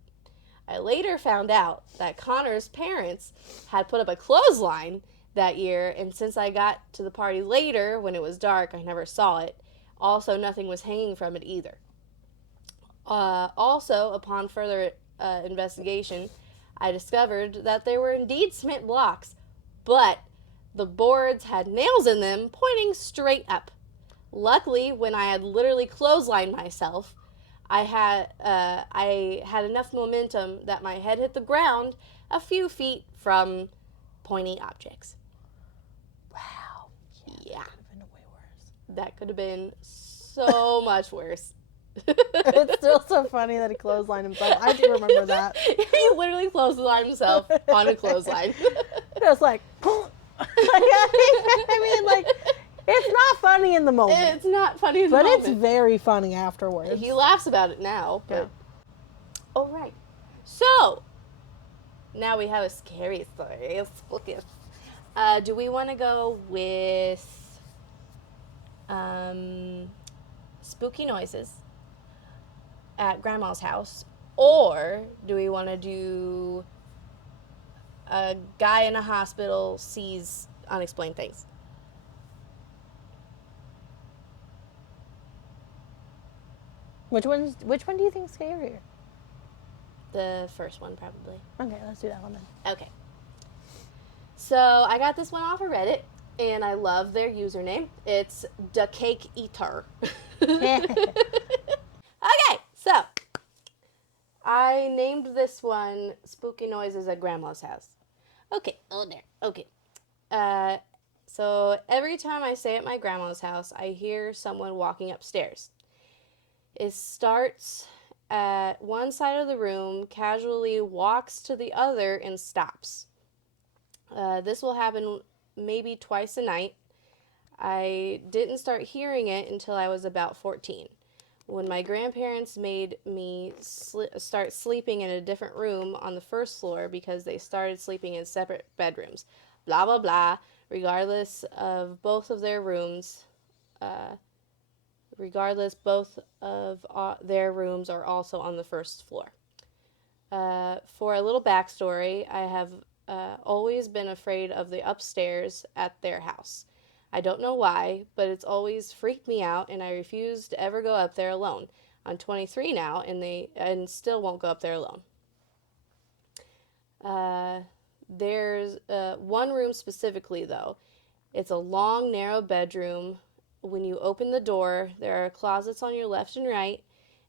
I later found out that Connor's parents had put up a clothesline that year, and since I got to the party later, when it was dark, I never saw it. Also, nothing was hanging from it either. Also, upon further investigation, I discovered that there were indeed cement blocks, but the boards had nails in them pointing straight up. Luckily, when I had literally clotheslined myself, I had enough momentum that my head hit the ground a few feet from pointy objects. Wow. Yeah. That could have been way worse. That could have been so much worse. It's still so funny that he clotheslined himself. I do remember that. He literally clotheslined himself on a clothesline. It was like, I mean, like, it's not funny in the moment. It's not funny in the moment. But it's very funny afterwards. He laughs about it now. But... Yeah. All right. So, now we have a scary story. It's spooky. Do we want to go with spooky noises at Grandma's house? Or do we want to do a guy in a hospital sees unexplained things? Which one do you think is scarier? The first one, probably. Okay, let's do that one then. Okay. So, I got this one off of Reddit, and I love their username. It's the Cake Eater. Okay, so I I named this one Spooky Noises at Grandma's House. Okay, oh there. Okay. Uh, so every time I stay at my grandma's house, I hear someone walking upstairs. It starts at one side of the room, casually walks to the other, and stops. This will happen maybe twice a night. I didn't start hearing it until I was about 14, when my grandparents made me start sleeping in a different room on the first floor because they started sleeping in separate bedrooms. Blah, blah, blah. Regardless of both of their rooms, both of their rooms are also on the first floor. For a little backstory, I have always been afraid of the upstairs at their house. I don't know why, but it's always freaked me out, and I refuse to ever go up there alone. I'm 23 now, and still won't go up there alone. There's one room specifically, though. It's a long, narrow bedroom. When you open the door, there are closets on your left and right,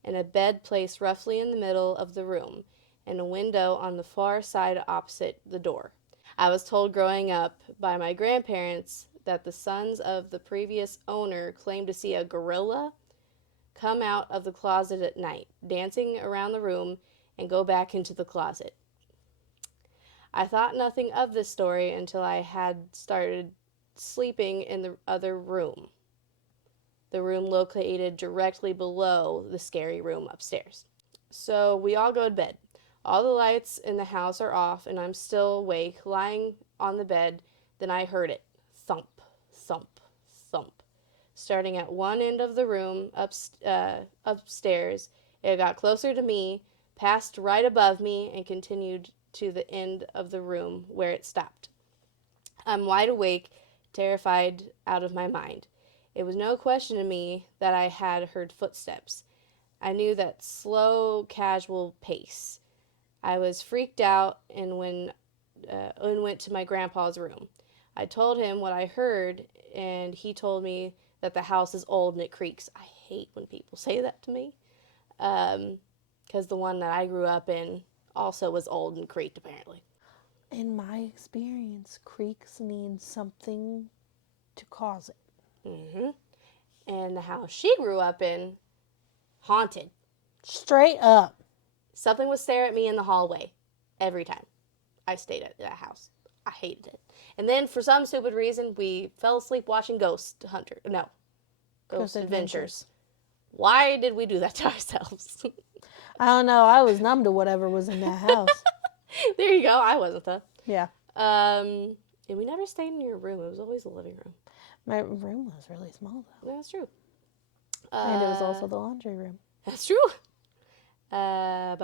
and a bed placed roughly in the middle of the room, and a window on the far side opposite the door. I was told growing up by my grandparents that the sons of the previous owner claimed to see a gorilla come out of the closet at night, dancing around the room, and go back into the closet. I thought nothing of this story until I had started sleeping in the other room, the room located directly below the scary room upstairs. So we all go to bed. All the lights in the house are off, and I'm still awake, lying on the bed. Then I heard it. Thump, thump, thump. Starting at one end of the room, upstairs, it got closer to me, passed right above me, and continued to the end of the room where it stopped. I'm wide awake, terrified out of my mind. It was no question to me that I had heard footsteps. I knew that slow, casual pace. I was freaked out and went to my grandpa's room. I told him what I heard, and he told me that the house is old and it creaks. I hate when people say that to me, because the one that I grew up in also was old and creaked, apparently. In my experience, creaks need something to cause it. Mm-hmm. And the house she grew up in, haunted. Straight up. Something would stare at me in the hallway every time I stayed at that house. I hated it. And then, for some stupid reason, we fell asleep watching Ghost Adventures. Why did we do that to ourselves? I don't know. I was numb to whatever was in that house. There you go. I wasn't, though. Yeah. And we never stayed in your room. It was always the living room. My room was really small, though. That's true. And it was also the laundry room. That's true. And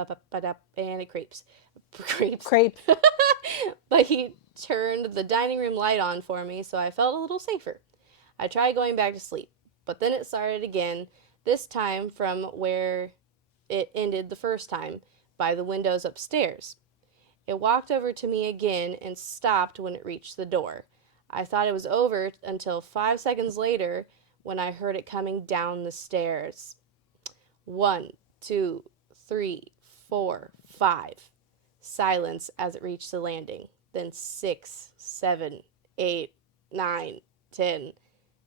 it creeps. Creep. But he turned the dining room light on for me, so I felt a little safer. I tried going back to sleep, but then it started again, this time from where it ended the first time, by the windows upstairs. It walked over to me again and stopped when it reached the door. I thought it was over until 5 seconds later when I heard it coming down the stairs. 1, 2, 3, 4, 5. Silence as it reached the landing. Then 6, 7, 8, 9, 10.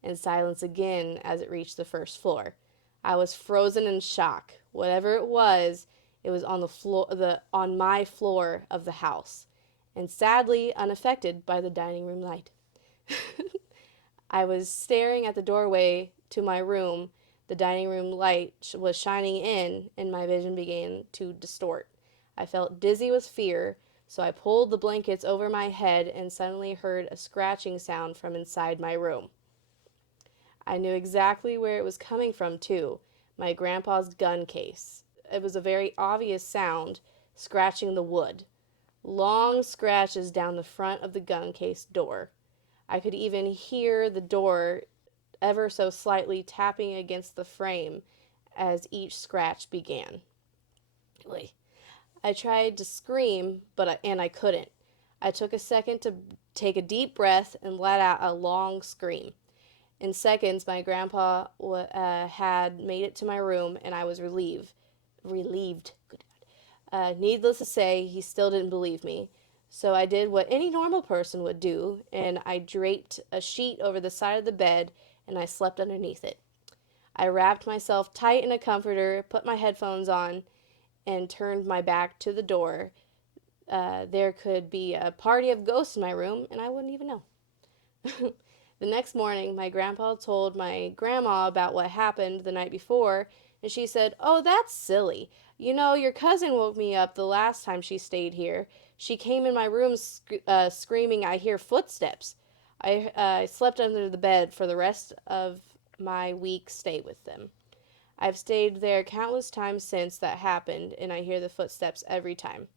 And silence again as it reached the first floor. I was frozen in shock. Whatever it was on the floor, on my floor of the house, and sadly unaffected by the dining room light. I was staring at the doorway to my room. The dining room light was shining in, and my vision began to distort. I felt dizzy with fear, so I pulled the blankets over my head and suddenly heard a scratching sound from inside my room. I knew exactly where it was coming from, too. My grandpa's gun case. It was a very obvious sound, scratching the wood. Long scratches down the front of the gun case door. I could even hear the door ever so slightly tapping against the frame as each scratch began. I tried to scream, and I couldn't. I took a second to take a deep breath and let out a long scream. In seconds, my grandpa had made it to my room, and I was relieved. Good God. Needless to say, he still didn't believe me. So I did what any normal person would do, and I draped a sheet over the side of the bed and I slept underneath it. I wrapped myself tight in a comforter, put my headphones on, and turned my back to the door. There could be a party of ghosts in my room, and I wouldn't even know. The next morning, my grandpa told my grandma about what happened the night before, and she said, "Oh, that's silly. You know, your cousin woke me up the last time she stayed here. She came in my room screaming, 'I hear footsteps.' I slept under the bed for the rest of my week stay with them. I've stayed there countless times since that happened, and I hear the footsteps every time.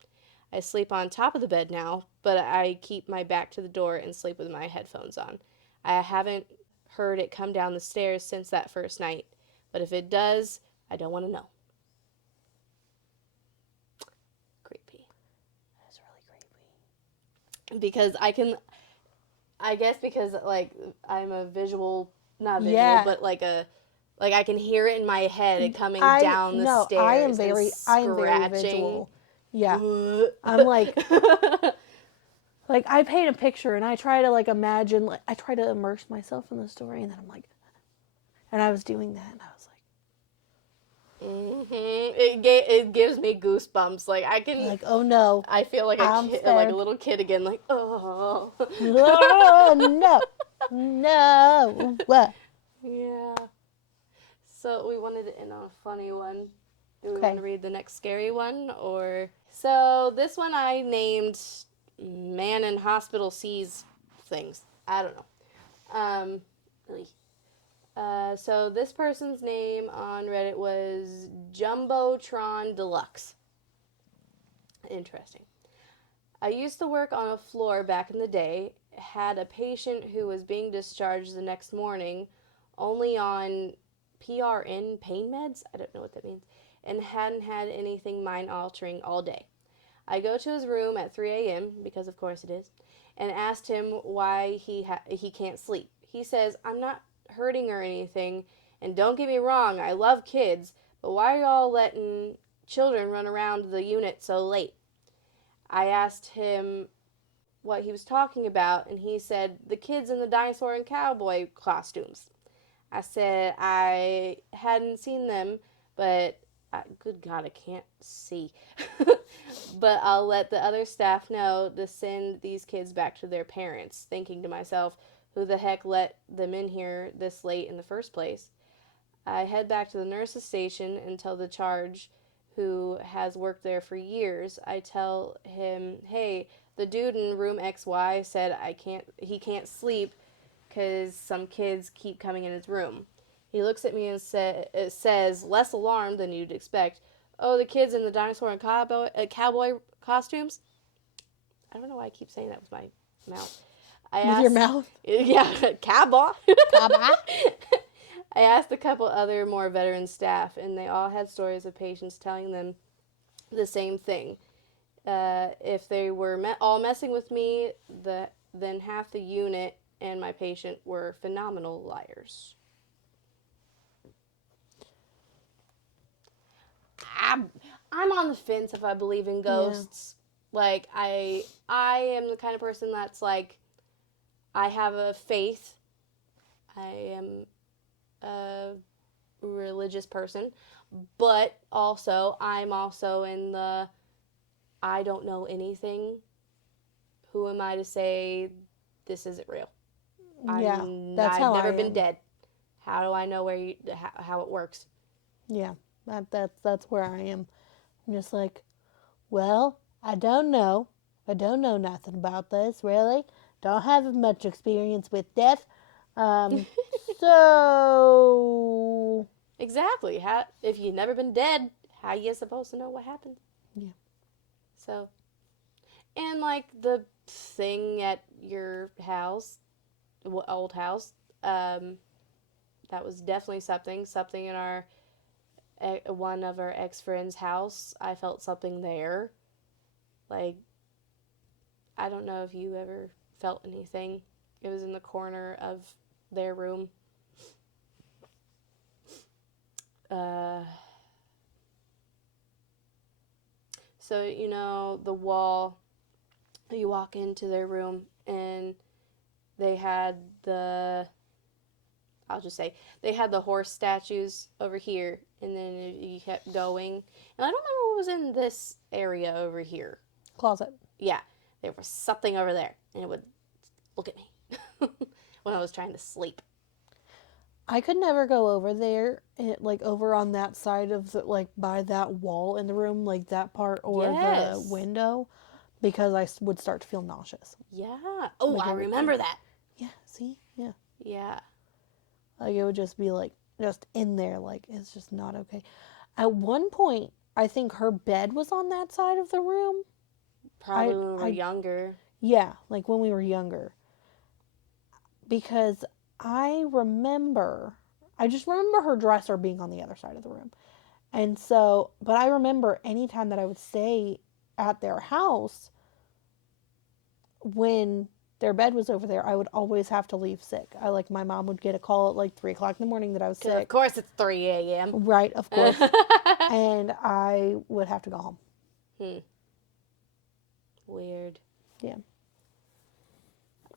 I sleep on top of the bed now, but I keep my back to the door and sleep with my headphones on. I haven't heard it come down the stairs since that first night, but if it does, I don't want to know." Creepy. That's really creepy. Because I guess because, like, I'm a visual, not visual, but like I can hear it in my head, it coming down the stairs. I am very visual. Yeah. I'm like I paint a picture and I try to like imagine, like I try to immerse myself in the story, and then I'm like, and I was doing that and I was like, it gives me goosebumps. Like I can, like, oh no, I feel like I'm like scared. a little kid again. Like, oh, oh no. Yeah. So we wanted to end on a funny one. Do we Okay. want to read the next scary one, or so this one I named "Man in Hospital Sees Things." I don't know. So this person's name on Reddit was Jumbotron Deluxe. Interesting. I used to work on a floor back in the day. Had a patient who was being discharged the next morning, only on PRN pain meds. I don't know what that means, and hadn't had anything mind altering all day. I go to his room at 3 a.m. because of course it is, and asked him why he can't sleep. He says, "I'm not hurting or anything, and don't get me wrong, I love kids, but why are y'all letting children run around the unit so late?" I asked him what he was talking about, and he said, "The kids in the dinosaur and cowboy costumes." I said I hadn't seen them, but good God, I can't see. But I'll let the other staff know to send these kids back to their parents, thinking to myself, who the heck let them in here this late in the first place? I head back to the nurse's station and tell the charge, who has worked there for years. I tell him, "Hey, the dude in room XY said he can't sleep because some kids keep coming in his room." He looks at me and says, less alarmed than you'd expect, "Oh, the kids in the dinosaur and cowboy costumes?" I don't know why I keep saying that with my mouth. With your mouth? Yeah, cowboy. Cowboy? I asked a couple other more veteran staff, and they all had stories of patients telling them the same thing. If they were all messing with me, then half the unit and my patient were phenomenal liars. I'm on the fence if I believe in ghosts. Yeah. Like I am the kind of person that's like, I have a faith. I am a religious person, but also I'm also in the I don't know anything. Who am I to say this isn't real? Yeah, I've never been dead. How do I know how it works? Yeah, that's where I am. I'm just like, well, I don't know. I don't know nothing about this, really. Don't have much experience with death. So... Exactly. If you've never been dead, how you supposed to know what happened? Yeah. So, and like the thing at your house, old house, that was definitely something in our one of our ex-friends' house. I felt something there. Like, I don't know if you ever felt anything. It was in the corner of their room. So, you know, the wall, you walk into their room and they had the, I'll just say, they had the horse statues over here, and then you kept going. And I don't remember what was in this area over here. Closet. Yeah, there was something over there, and it would look at me when I was trying to sleep. I could never go over there, like over on that side of the, like by that wall in the room, like that part or the window, because I would start to feel nauseous. Yeah. Oh, like I remember that. Yeah, see? Yeah. Yeah. Like it would just be like, just in there, like it's just not okay. At one point, I think her bed was on that side of the room. Probably when we were younger. Yeah, like when we were younger. Because I just remember her dresser being on the other side of the room. And so, but I remember anytime that I would stay at their house, when their bed was over there, I would always have to leave sick. My mom would get a call at like 3 o'clock in the morning that I was sick. Of course it's 3 a.m. Right, of course. And I would have to go home. Weird. Yeah.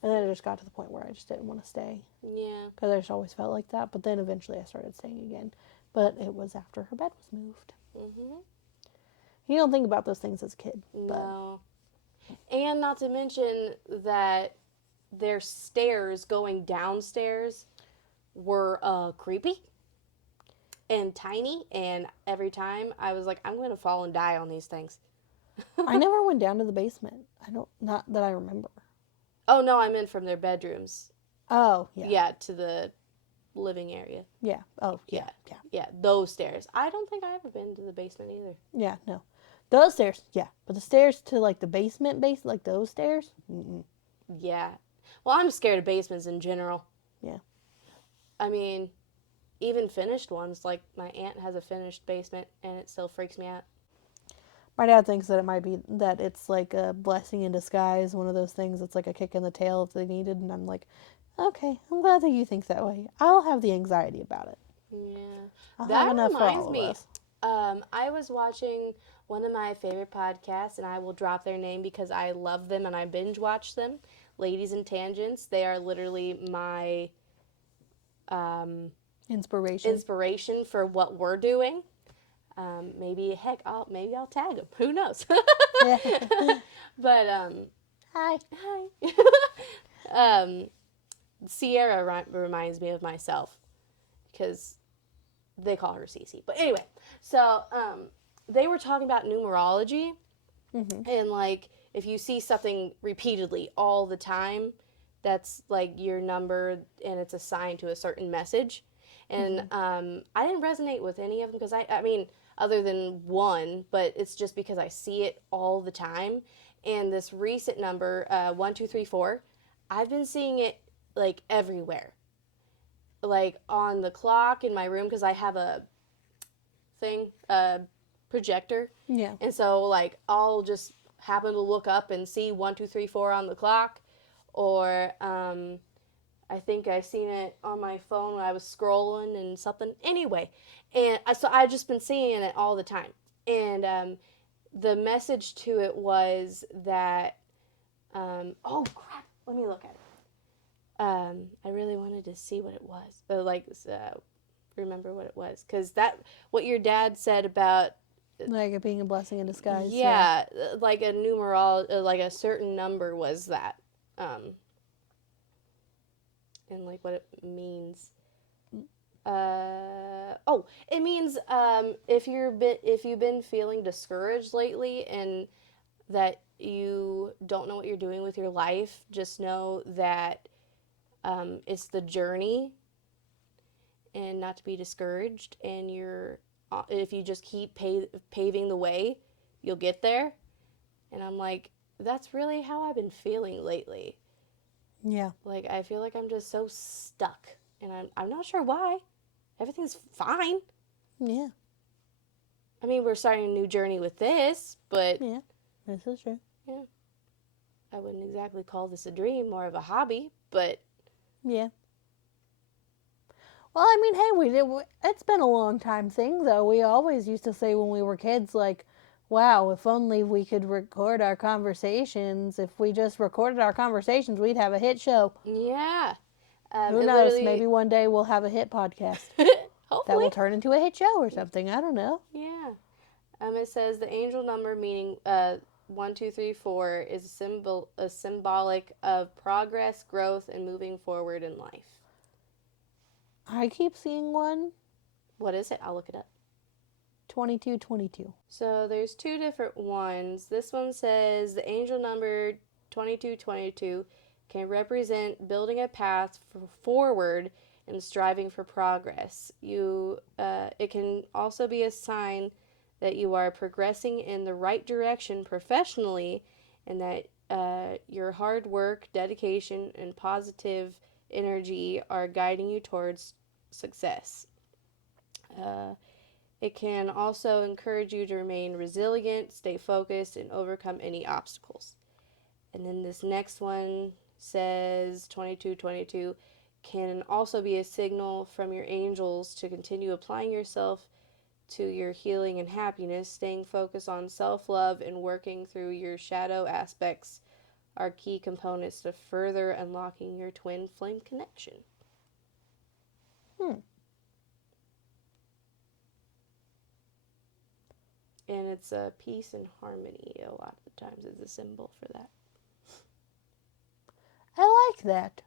And then it just got to the point where I just didn't want to stay. Yeah. Because I just always felt like that. But then eventually I started staying again. But it was after her bed was moved. Mm-hmm. You don't think about those things as a kid. No. And not to mention that their stairs going downstairs were creepy and tiny. And every time I was like, I'm going to fall and die on these things. I never went down to the basement. Not that I remember. Oh, no, I meant from their bedrooms. Oh, yeah. Yeah, to the living area. Yeah. Oh, yeah. Yeah, those stairs. I don't think I ever been to the basement either. Yeah, no. Those stairs, yeah. But the stairs to, like, the basement like those stairs? Mm-mm. Yeah. Well, I'm scared of basements in general. Yeah. I mean, even finished ones. Like, my aunt has a finished basement, and it still freaks me out. My dad thinks that it might be that it's like a blessing in disguise, one of those things that's like a kick in the tail if they needed. And I'm like, okay, I'm glad that you think that way. I'll have the anxiety about it. Yeah. That reminds me. I was watching one of my favorite podcasts, and I will drop their name because I love them and I binge watch them. Ladies and Tangents. They are literally my inspiration for what we're doing. Maybe I'll tag them. Who knows? But hi. Sierra reminds me of myself because they call her Cece. But anyway, so they were talking about numerology, and like if you see something repeatedly all the time, that's like your number, and it's assigned to a certain message. And I didn't resonate with any of them because I mean, other than one, but it's just because I see it all the time. And this recent number, 1234, I've been seeing it like everywhere, like on the clock in my room because I have a projector. Yeah. And so like I'll just happen to look up and see 1234 on the clock, or I think I seen it on my phone when I was scrolling and something. Anyway, and so I've just been seeing it all the time. And the message to it was that, oh crap, let me look at it. I really wanted to see what it was, remember what it was, because what your dad said about like it being a blessing in disguise. Yeah, like a numeral, like a certain number was that. And like what it means. It means if you've been feeling discouraged lately and that you don't know what you're doing with your life, just know that it's the journey, and not to be discouraged. And if you just keep paving the way, you'll get there. And I'm like, that's really how I've been feeling lately. Yeah. Like, I feel like I'm just so stuck. And I'm not sure why. Everything's fine. Yeah. I mean, we're starting a new journey with this, but... Yeah, this is true. Yeah. I wouldn't exactly call this a dream, more of a hobby, but... Yeah. Well, I mean, hey, it's been a long time thing, though. We always used to say when we were kids, like, wow, if only we could record our conversations. If we just recorded our conversations, we'd have a hit show. Yeah. Who knows? Maybe one day we'll have a hit podcast. Hopefully. That will turn into a hit show or something. I don't know. Yeah. It says the angel number meaning 1, 2, 3, 4 is a symbolic of progress, growth, and moving forward in life. I keep seeing one. What is it? I'll look it up. 2222. So there's two different ones. This one says the angel number 2222 can represent building a path forward and striving for progress. It can also be a sign that you are progressing in the right direction professionally, and that your hard work, dedication, and positive energy are guiding you towards success. It can also encourage you to remain resilient, stay focused, and overcome any obstacles. And then this next one says 2222 can also be a signal from your angels to continue applying yourself to your healing and happiness. Staying focused on self-love and working through your shadow aspects are key components to further unlocking your twin flame connection. And it's a peace and harmony a lot of the times is a symbol for that. I like that.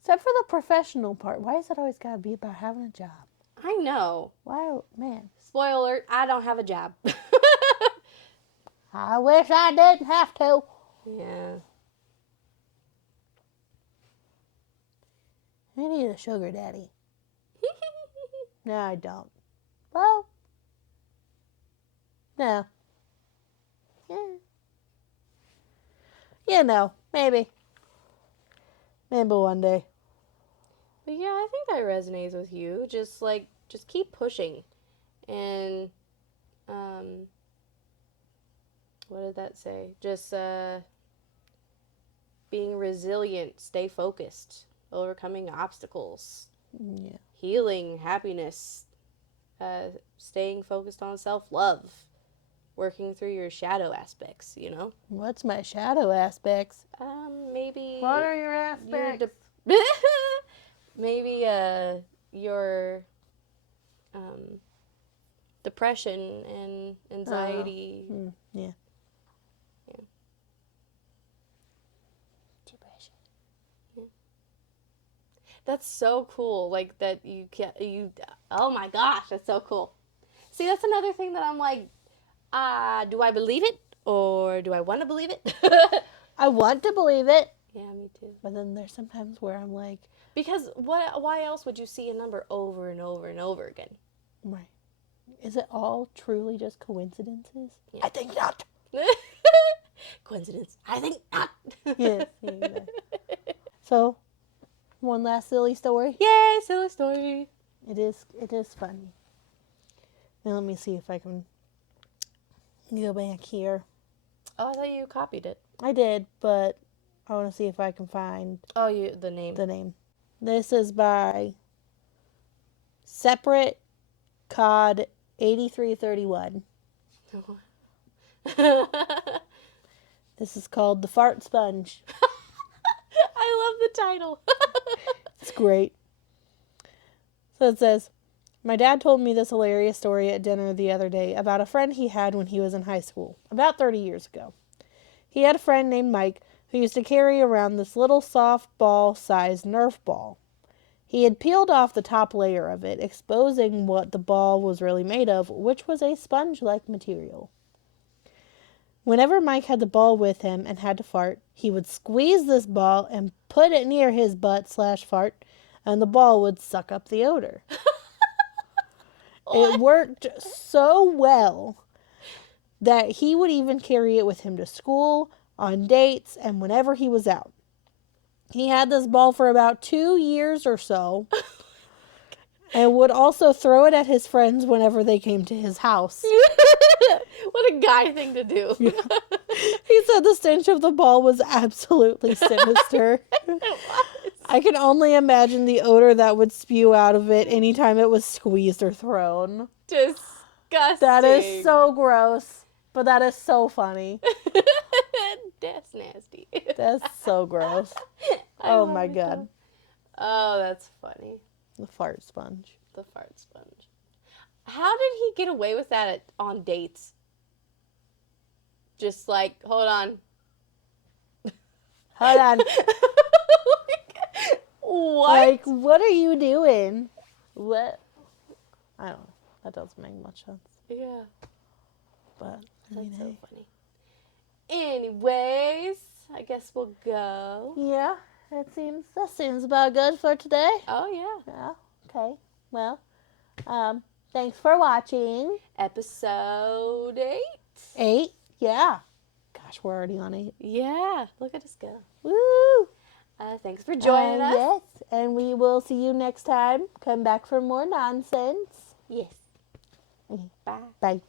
Except for the professional part. Why is it always got to be about having a job? I know. Why, man. Spoiler alert, I don't have a job. I wish I didn't have to. Yeah. I need a sugar daddy. No, I don't. Well, no. Yeah. You know, maybe. Maybe one day. But yeah, I think that resonates with you. Just keep pushing. And, what did that say? Just, being resilient, stay focused, overcoming obstacles. Yeah. Healing, happiness, staying focused on self-love, working through your shadow aspects, you know? What's my shadow aspects? Maybe... What are your aspects? Maybe, your, depression and anxiety. Yeah. That's so cool. Like that oh my gosh, that's so cool. See, that's another thing that I'm like, do I believe it or do I want to believe it? I want to believe it. Yeah, me too. But then there's sometimes where I'm like, because why else would you see a number over and over and over again? Right. Is it all truly just coincidences? Yeah. I think not. Coincidence. I think not. Yes. Exactly. So, one last silly story. Yay, silly story. It is funny. Now let me see if I can go back here. Oh, I thought you copied it. I did, but I want to see if I can find the name. The name. This is by Separate Cod 8331. This is called The Fart Sponge. I love the title. It's great. So it says, my dad told me this hilarious story at dinner the other day about a friend he had when he was in high school, about 30 years ago. He had a friend named Mike who used to carry around this little softball-sized Nerf ball. He had peeled off the top layer of it, exposing what the ball was really made of, which was a sponge-like material. Whenever Mike had the ball with him and had to fart, he would squeeze this ball and put it near his butt/fart, and the ball would suck up the odor. It worked so well that he would even carry it with him to school, on dates, and whenever he was out. He had this ball for about 2 years or so, and would also throw it at his friends whenever they came to his house. What a guy thing to do. Yeah. He said the stench of the ball was absolutely sinister. It was. I can only imagine the odor that would spew out of it anytime it was squeezed or thrown. Disgusting. disgusting. That is so gross. But that is so funny. That's nasty. That's so gross. Oh my God. Oh, that's funny. The fart sponge. The fart sponge. How did he get away with that on dates? Just like, hold on. Hold on. What? Like, what are you doing? What? I don't know. That doesn't make much sense. Yeah. But, That's so funny. Anyways, I guess we'll go. Yeah, that seems about good for today. Oh, yeah. Yeah, okay. Well, thanks for watching. Episode 8. 8? Yeah. Gosh, we're already on 8. Yeah, look at us go. Woo! Thanks for joining us. Yes, and we will see you next time. Come back for more nonsense. Yes. Okay. Bye. Bye.